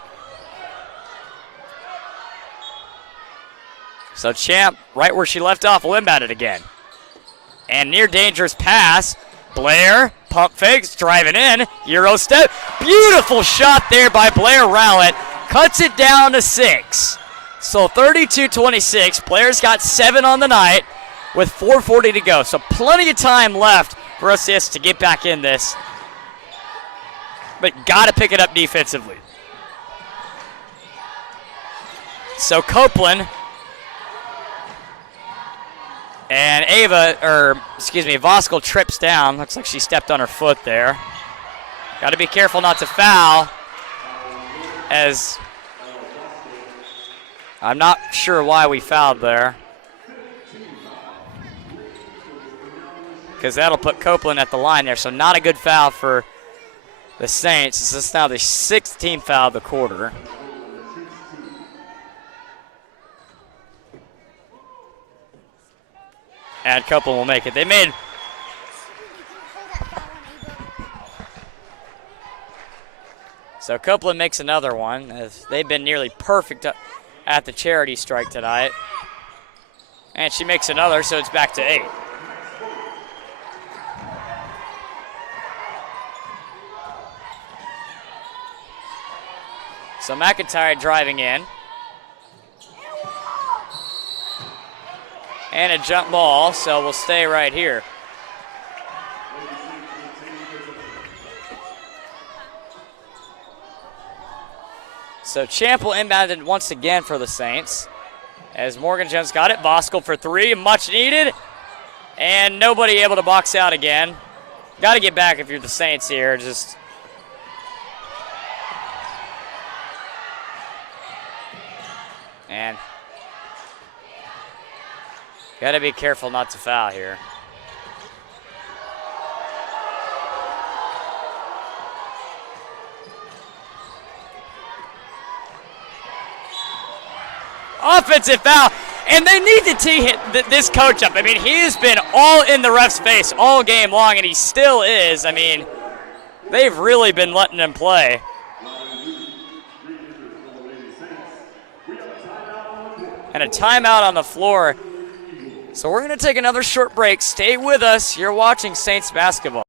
So Champ, right where she left off, will inbound it again. And near dangerous pass. Blair, pump fakes, driving in, Euro step. Beautiful shot there by Blair Rowlett. Cuts it down to 6. So 32-26. Blair's got 7 on the night with 4:40 to go. So plenty of time left for OCS to get back in this. But got to pick it up defensively. So Copeland and Voskel trips down. Looks like she stepped on her foot there. Got to be careful not to foul, as I'm not sure why we fouled there, because that'll put Copeland at the line there. So not a good foul for the Saints. This is now the 16th foul of the quarter. And Copeland will make it. They made so Copeland makes another one, as they've been nearly perfect at the charity strike tonight. And she makes another, so it's back to 8. So McIntyre driving in. And a jump ball, so we'll stay right here. So Champ will inbound it once again for the Saints. As Morgan Jones got it, Boskel for 3, much needed. And nobody able to box out again. Got to get back if you're the Saints here. Just and got to be careful not to foul here. Offensive foul, and they need to tee this coach up. I mean, he has been all in the ref's face all game long, and he still is. I mean, they've really been letting him play. and a timeout on the floor. So we're going to take another short break. Stay with us. You're watching Saints basketball.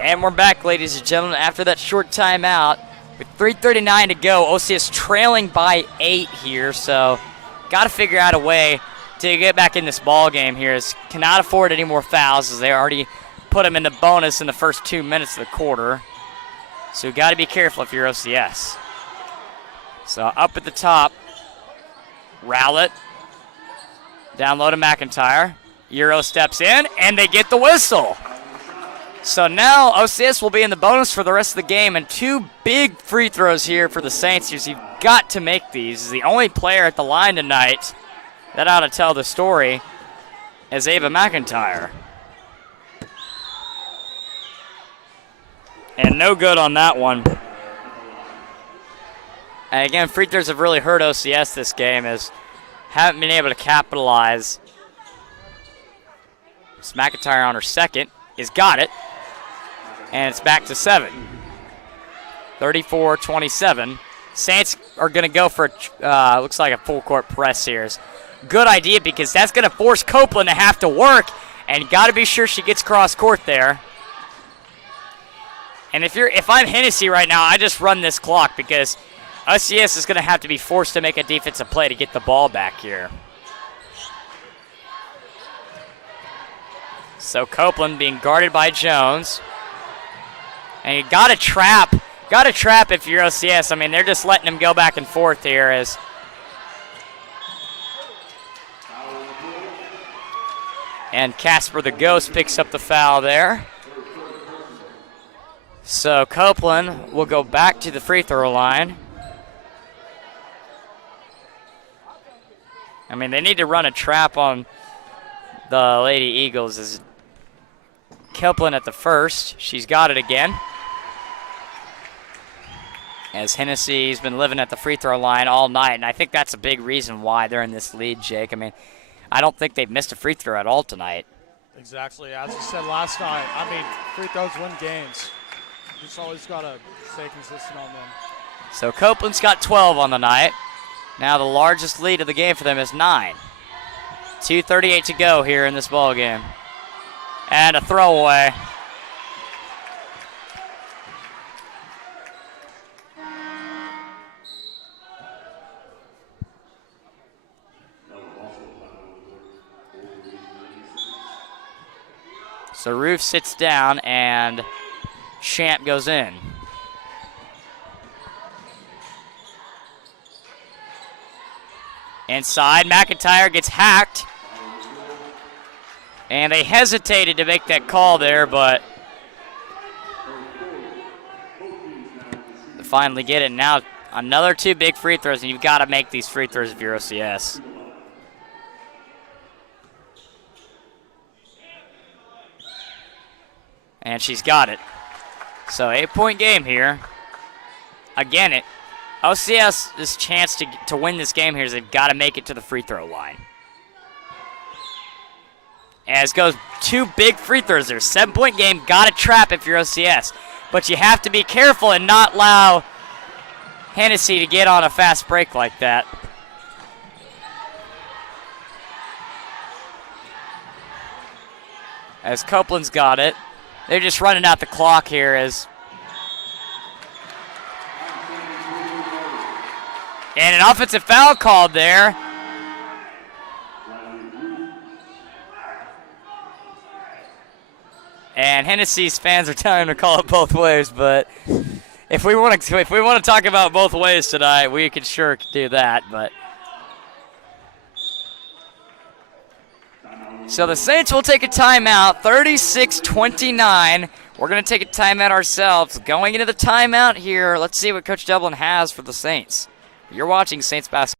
And we're back, ladies and gentlemen, after that short timeout. With 3:39 to go, OCS trailing by 8 here, so got to figure out a way to get back in this ball game here. As cannot afford any more fouls, as they already put them in the bonus in the first 2 minutes of the quarter. So you got to be careful if you're OCS. So up at the top, Rowlett, down low to McIntyre. Euro steps in, and they get the whistle. So now OCS will be in the bonus for the rest of the game, and 2 big free throws here for the Saints. You've got to make these. He's the only player at the line tonight. That ought to tell the story, as Ava McIntyre. And no good on that one. And again, free throws have really hurt OCS this game, as haven't been able to capitalize. It's McIntyre on her second. Has got it. And it's back to 7. 34-27. Saints are going to go for, looks like a full court press here. Good idea, because that's going to force Copeland to have to work, and got to be sure she gets cross court there. And if I'm Hennessey right now, I just run this clock, because OCS is going to have to be forced to make a defensive play to get the ball back here. So Copeland being guarded by Jones. And you got to trap if you're OCS. I mean, they're just letting him go back and forth here as and Casper the Ghost picks up the foul there. So Copeland will go back to the free throw line. I mean, they need to run a trap on the Lady Eagles. As Copeland at the first. She's got it again. As Hennessy's been living at the free throw line all night, and I think that's a big reason why they're in this lead, Jake. I mean, I don't think they've missed a free throw at all tonight. Exactly. As you said last night, I mean, free throws win games. You just always got to stay consistent on them. So Copeland's got 12 on the night. Now the largest lead of the game for them is 9. 2:38 to go here in this ball game. And a throwaway. So Roof sits down and Champ goes in. Inside, McIntyre gets hacked. And they hesitated to make that call there, but they finally get it. Now another 2 big free throws, and you've got to make these free throws if you're OCS. And she's got it. So 8-point game here. Again, OCS's chance to win this game here is they've got to make it to the free throw line. As goes 2 big free throws there. 7-point game, got to trap if you're OCS. But you have to be careful and not allow Hennessey to get on a fast break like that. as Copeland's got it. They're just running out the clock here as. And an offensive foul called there. And Hennessey's fans are telling him to call it both ways, but if we want to talk about both ways tonight, we could sure do that. But so the Saints will take a timeout, 36-29. We're going to take a timeout ourselves. Going into the timeout here, let's see what Coach Dublin has for the Saints. You're watching Saints basketball.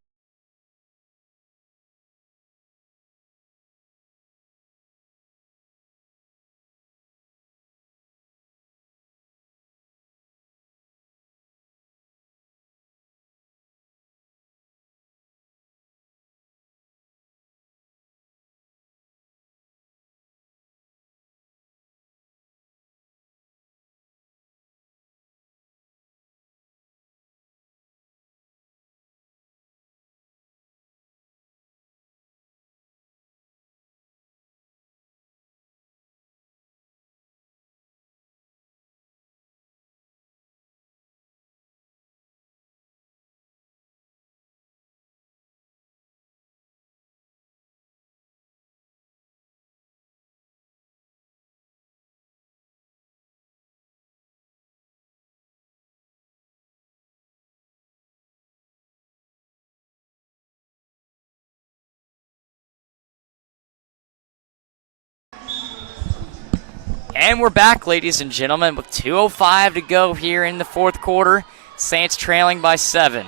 And we're back, ladies and gentlemen, with 2:05 to go here in the fourth quarter. Saints trailing by 7.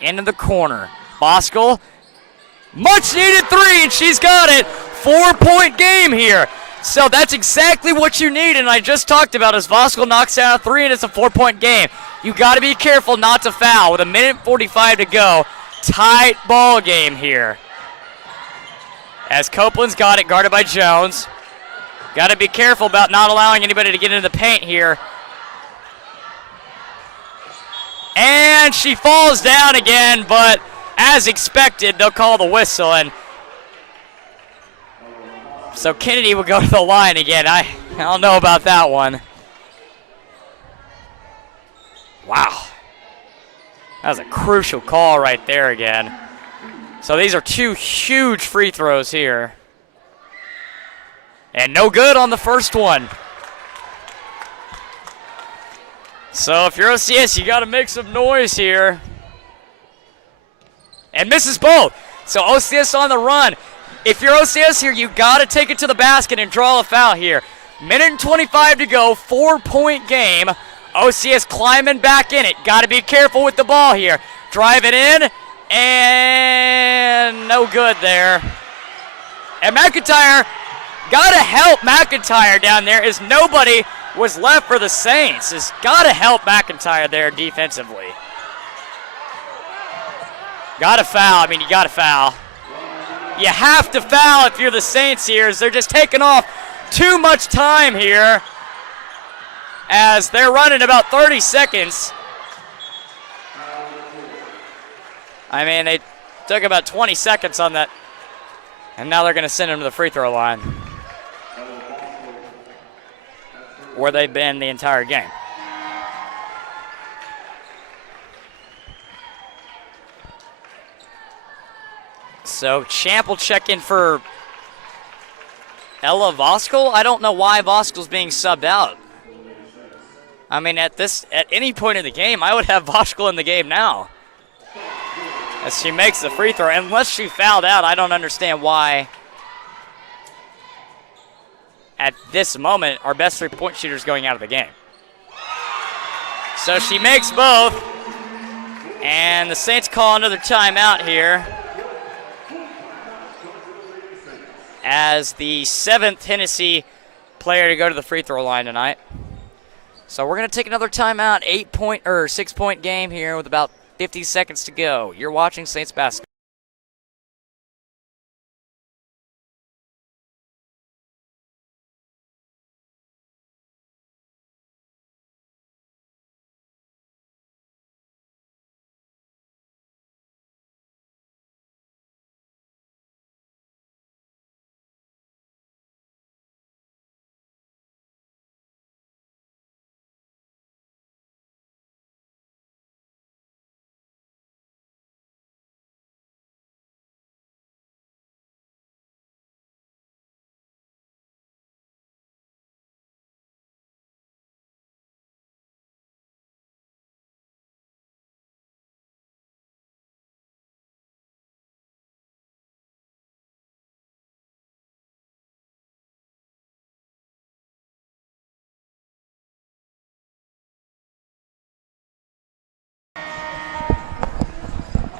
Into the corner. Boskel, much needed 3, and she's got it. 4-point game here. So that's exactly what you need, and I just talked about as Boskel knocks down a 3, and it's a 4-point game. You got to be careful not to foul with 1:45 to go. Tight ball game here. As Copeland's got it, guarded by Jones. Got to be careful about not allowing anybody to get into the paint here. And she falls down again, but as expected, they'll call the whistle. And so Kennedy will go to the line again. I don't know about that one. Wow. That was a crucial call right there again. So these are 2 huge free throws here. And no good on the first one. So if you're OCS, you got to make some noise here. And misses both. So OCS on the run. If you're OCS here, you got to take it to the basket and draw a foul here. 1:25 to go, 4-point game. OCS climbing back in it. Got to be careful with the ball here. Drive it in. And no good there. And McIntyre, got to help McIntyre down there as nobody was left for the Saints. Has got to help McIntyre there defensively. Got to foul. I mean, you got to foul. You have to foul if you're the Saints here, as they're just taking off too much time here as they're running about 30 seconds. I mean, they took about 20 seconds on that, and now they're going to send him to the free throw line, where they've been the entire game. So Champ will check in for Ella Voskel. I don't know why Voskel's being subbed out. I mean, at any point in the game, I would have Voskel in the game now. As she makes the free throw. Unless she fouled out, I don't understand why at this moment our best three-point shooter is going out of the game. So she makes both. And the Saints call another timeout here, as the 7th Hennessey player to go to the free throw line tonight. So we're going to take another timeout, 6-point game here with about 50 seconds to go. You're watching Saints basketball.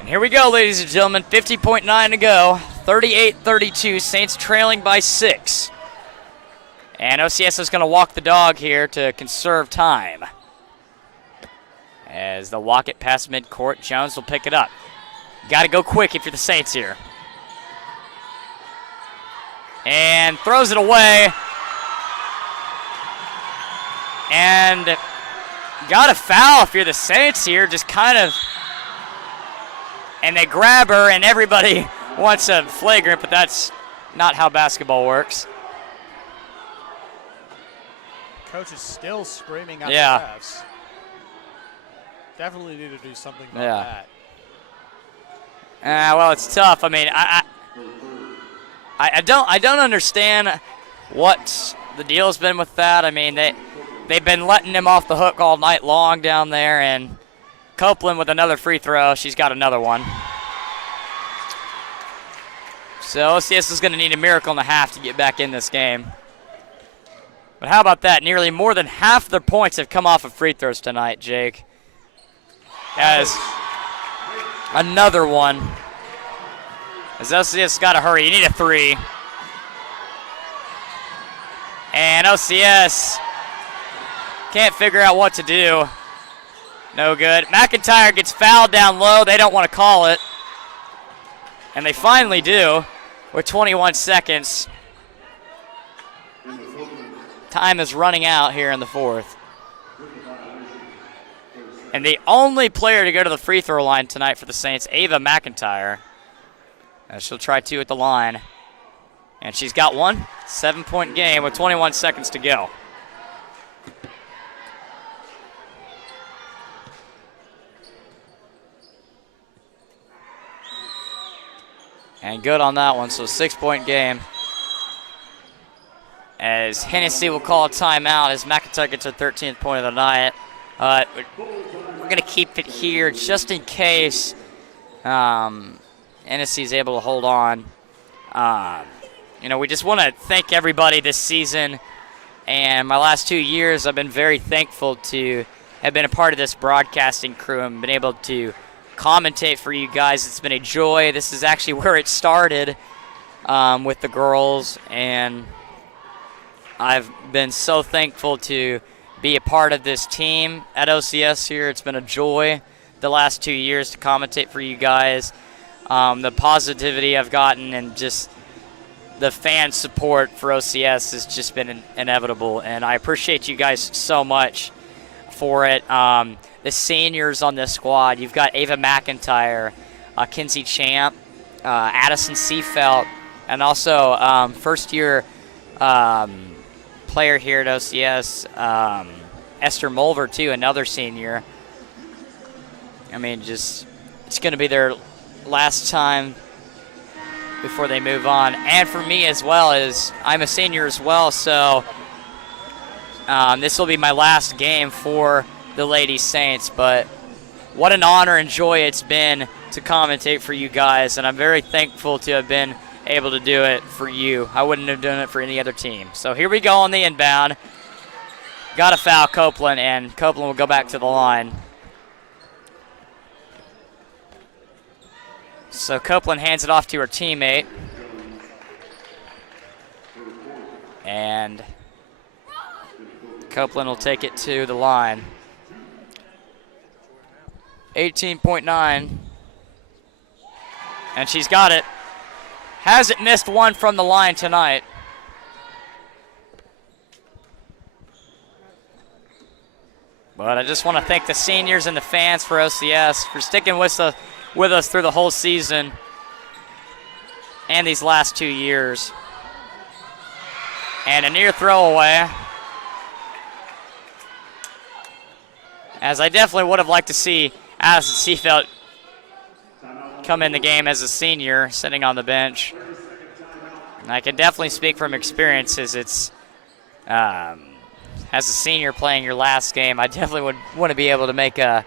Here we go, ladies and gentlemen. 50.9 to go. 38-32. Saints trailing by 6. And OCS is going to walk the dog here to conserve time. As they'll walk it past midcourt, Jones will pick it up. Got to go quick if you're the Saints here. And throws it away. And got a foul if you're the Saints here, just kind of. And they grab her, and everybody wants a flagrant, but that's not how basketball works. Coach is still screaming at the refs. Definitely need to do something about that. Well, it's tough. I mean, I don't understand what the deal has been with that. I mean, they've been letting him off the hook all night long down there, and Copeland with another free throw. She's got another one. So OCS is going to need a miracle and a half to get back in this game. But how about that? Nearly more than half their points have come off of free throws tonight, Jake. As another one. As OCS got to hurry. You need a 3. And OCS can't figure out what to do. No good. McIntyre gets fouled down low. They don't want to call it. And they finally do with 21 seconds. Time is running out here in the fourth. And the only player to go to the free throw line tonight for the Saints, Ava McIntyre. She'll try 2 at the line. And she's got one. 7-point game with 21 seconds to go. And good on that one, so 6-point game. As Hennessey will call a timeout as McIntyre gets her 13th point of the night. We're going to keep it here just in case Hennessey's able to hold on. We just want to thank everybody this season. And my last 2 years, I've been very thankful to have been a part of this broadcasting crew and been able to commentate for you guys. It's been a joy. This is actually where it started with the girls, and I've been so thankful to be a part of this team at OCS here. It's been a joy the last 2 years to commentate for you guys. The positivity I've gotten and just the fan support for OCS has just been inevitable, and I appreciate you guys so much for it. The seniors on this squad, you've got Ava McIntyre, Kinsey Champ, Addison Seafelt, and also first-year player here at OCS, Esther Mulver, too, another senior. I mean, it's going to be their last time before they move on. And for me as well, as I'm a senior as well, so this will be my last game for the Lady Saints. But what an honor and joy it's been to commentate for you guys, and I'm very thankful to have been able to do it for you. I wouldn't have done it for any other team. So here we go on the inbound. Got to foul Copeland, and Copeland will go back to the line. So Copeland hands it off to her teammate. And Copeland will take it to the line. 18.9. And she's got it. Hasn't missed one from the line tonight. But I just want to thank the seniors and the fans for OCS for sticking with us through the whole season and these last 2 years. And a near throwaway. As I definitely would have liked to see Addison Seafelt come in the game as a senior, sitting on the bench. And I can definitely speak from experience as it's as a senior playing your last game. I definitely would want to be able to make a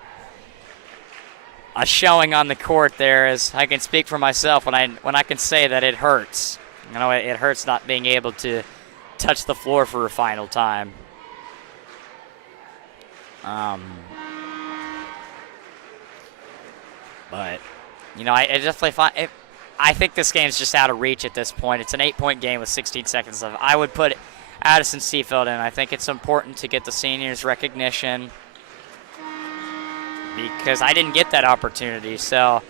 showing on the court there, as I can speak for myself when I can say that it hurts. You know, it hurts not being able to touch the floor for a final time. But You know, I definitely find I think this game's just out of reach at this point. It's an 8-point game with 16 seconds left. I would put Addison Seafield in. I think it's important to get the seniors recognition because I didn't get that opportunity. So,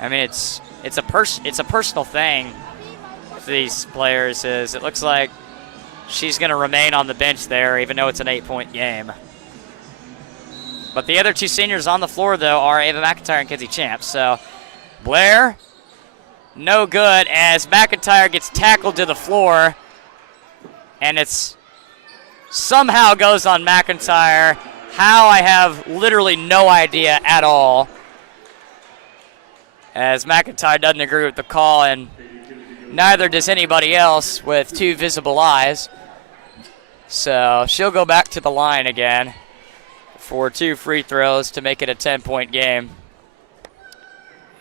I mean, it's a personal thing for these players. Is it looks like she's going to remain on the bench there, even though it's an 8-point game. But the other two seniors on the floor, though, are Ava McIntyre and Kenzie Champs. So, Blair, no good as McIntyre gets tackled to the floor. And it's somehow goes on McIntyre. How, I have literally no idea at all. As McIntyre doesn't agree with the call, and neither does anybody else with two visible eyes. So she'll go back to the line again for 2 free throws to make it a 10-point game.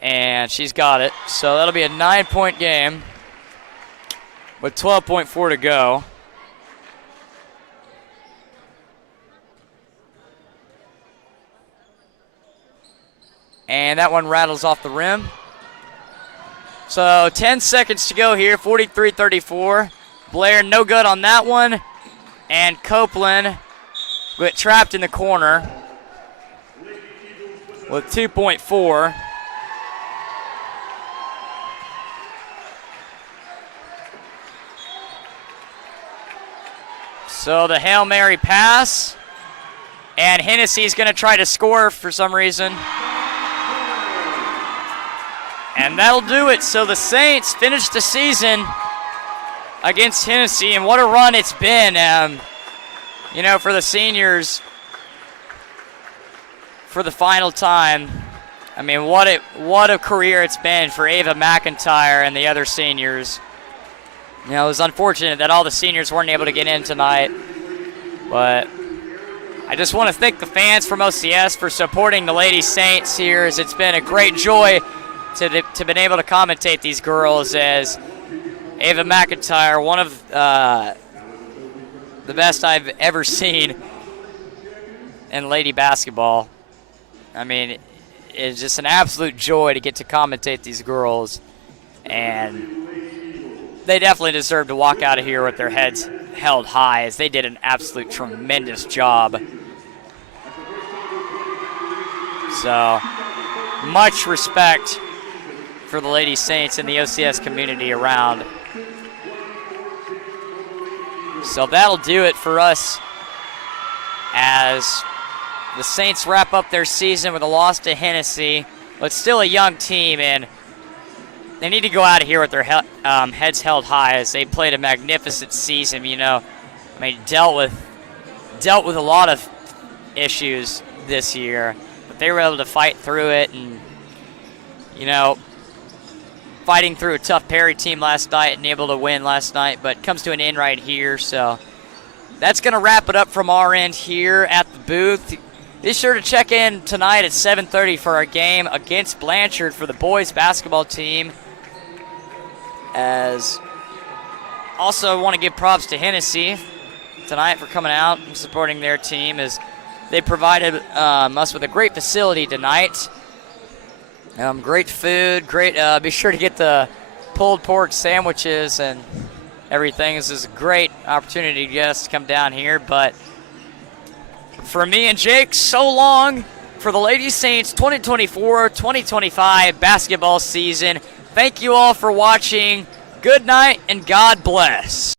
And she's got it. So that'll be a 9-point game with 12.4 to go. And that one rattles off the rim. So 10 seconds to go here, 43-34. Blair no good on that one. And Copeland got trapped in the corner with 2.4. So the Hail Mary pass. And Hennessey's going to try to score for some reason. And that'll do it. So the Saints finished the season against Hennessey, and what a run it's been. You know, for the seniors, for the final time. I mean, what a career it's been for Ava McIntyre and the other seniors. You know, it was unfortunate that all the seniors weren't able to get in tonight, but I just want to thank the fans from OCS for supporting the Lady Saints here, as it's been a great joy to been able to commentate these girls, as Ava McIntyre, one of the best I've ever seen in lady basketball. I mean, it's just an absolute joy to get to commentate these girls, and they definitely deserve to walk out of here with their heads held high, as they did an absolute tremendous job. So, much respect for the Lady Saints and the OCS community around. So that'll do it for us as the Saints wrap up their season with a loss to Hennessey, but still a young team, and they need to go out of here with their heads held high, as they played a magnificent season. You know, I mean, dealt with a lot of issues this year, but they were able to fight through it, and you know, fighting through a tough Perry team last night and able to win last night, but comes to an end right here. So that's going to wrap it up from our end here at the booth. Be sure to check in tonight at 7:30 for our game against Blanchard for the boys basketball team. As also want to give props to Hennessey tonight for coming out and supporting their team, as they provided us with a great facility tonight. Great food, great. Be sure to get the pulled pork sandwiches and everything. This is a great opportunity to get us to come down here. But for me and Jake, so long for the Lady Saints 2024-2025 basketball season. Thank you all for watching. Good night and God bless.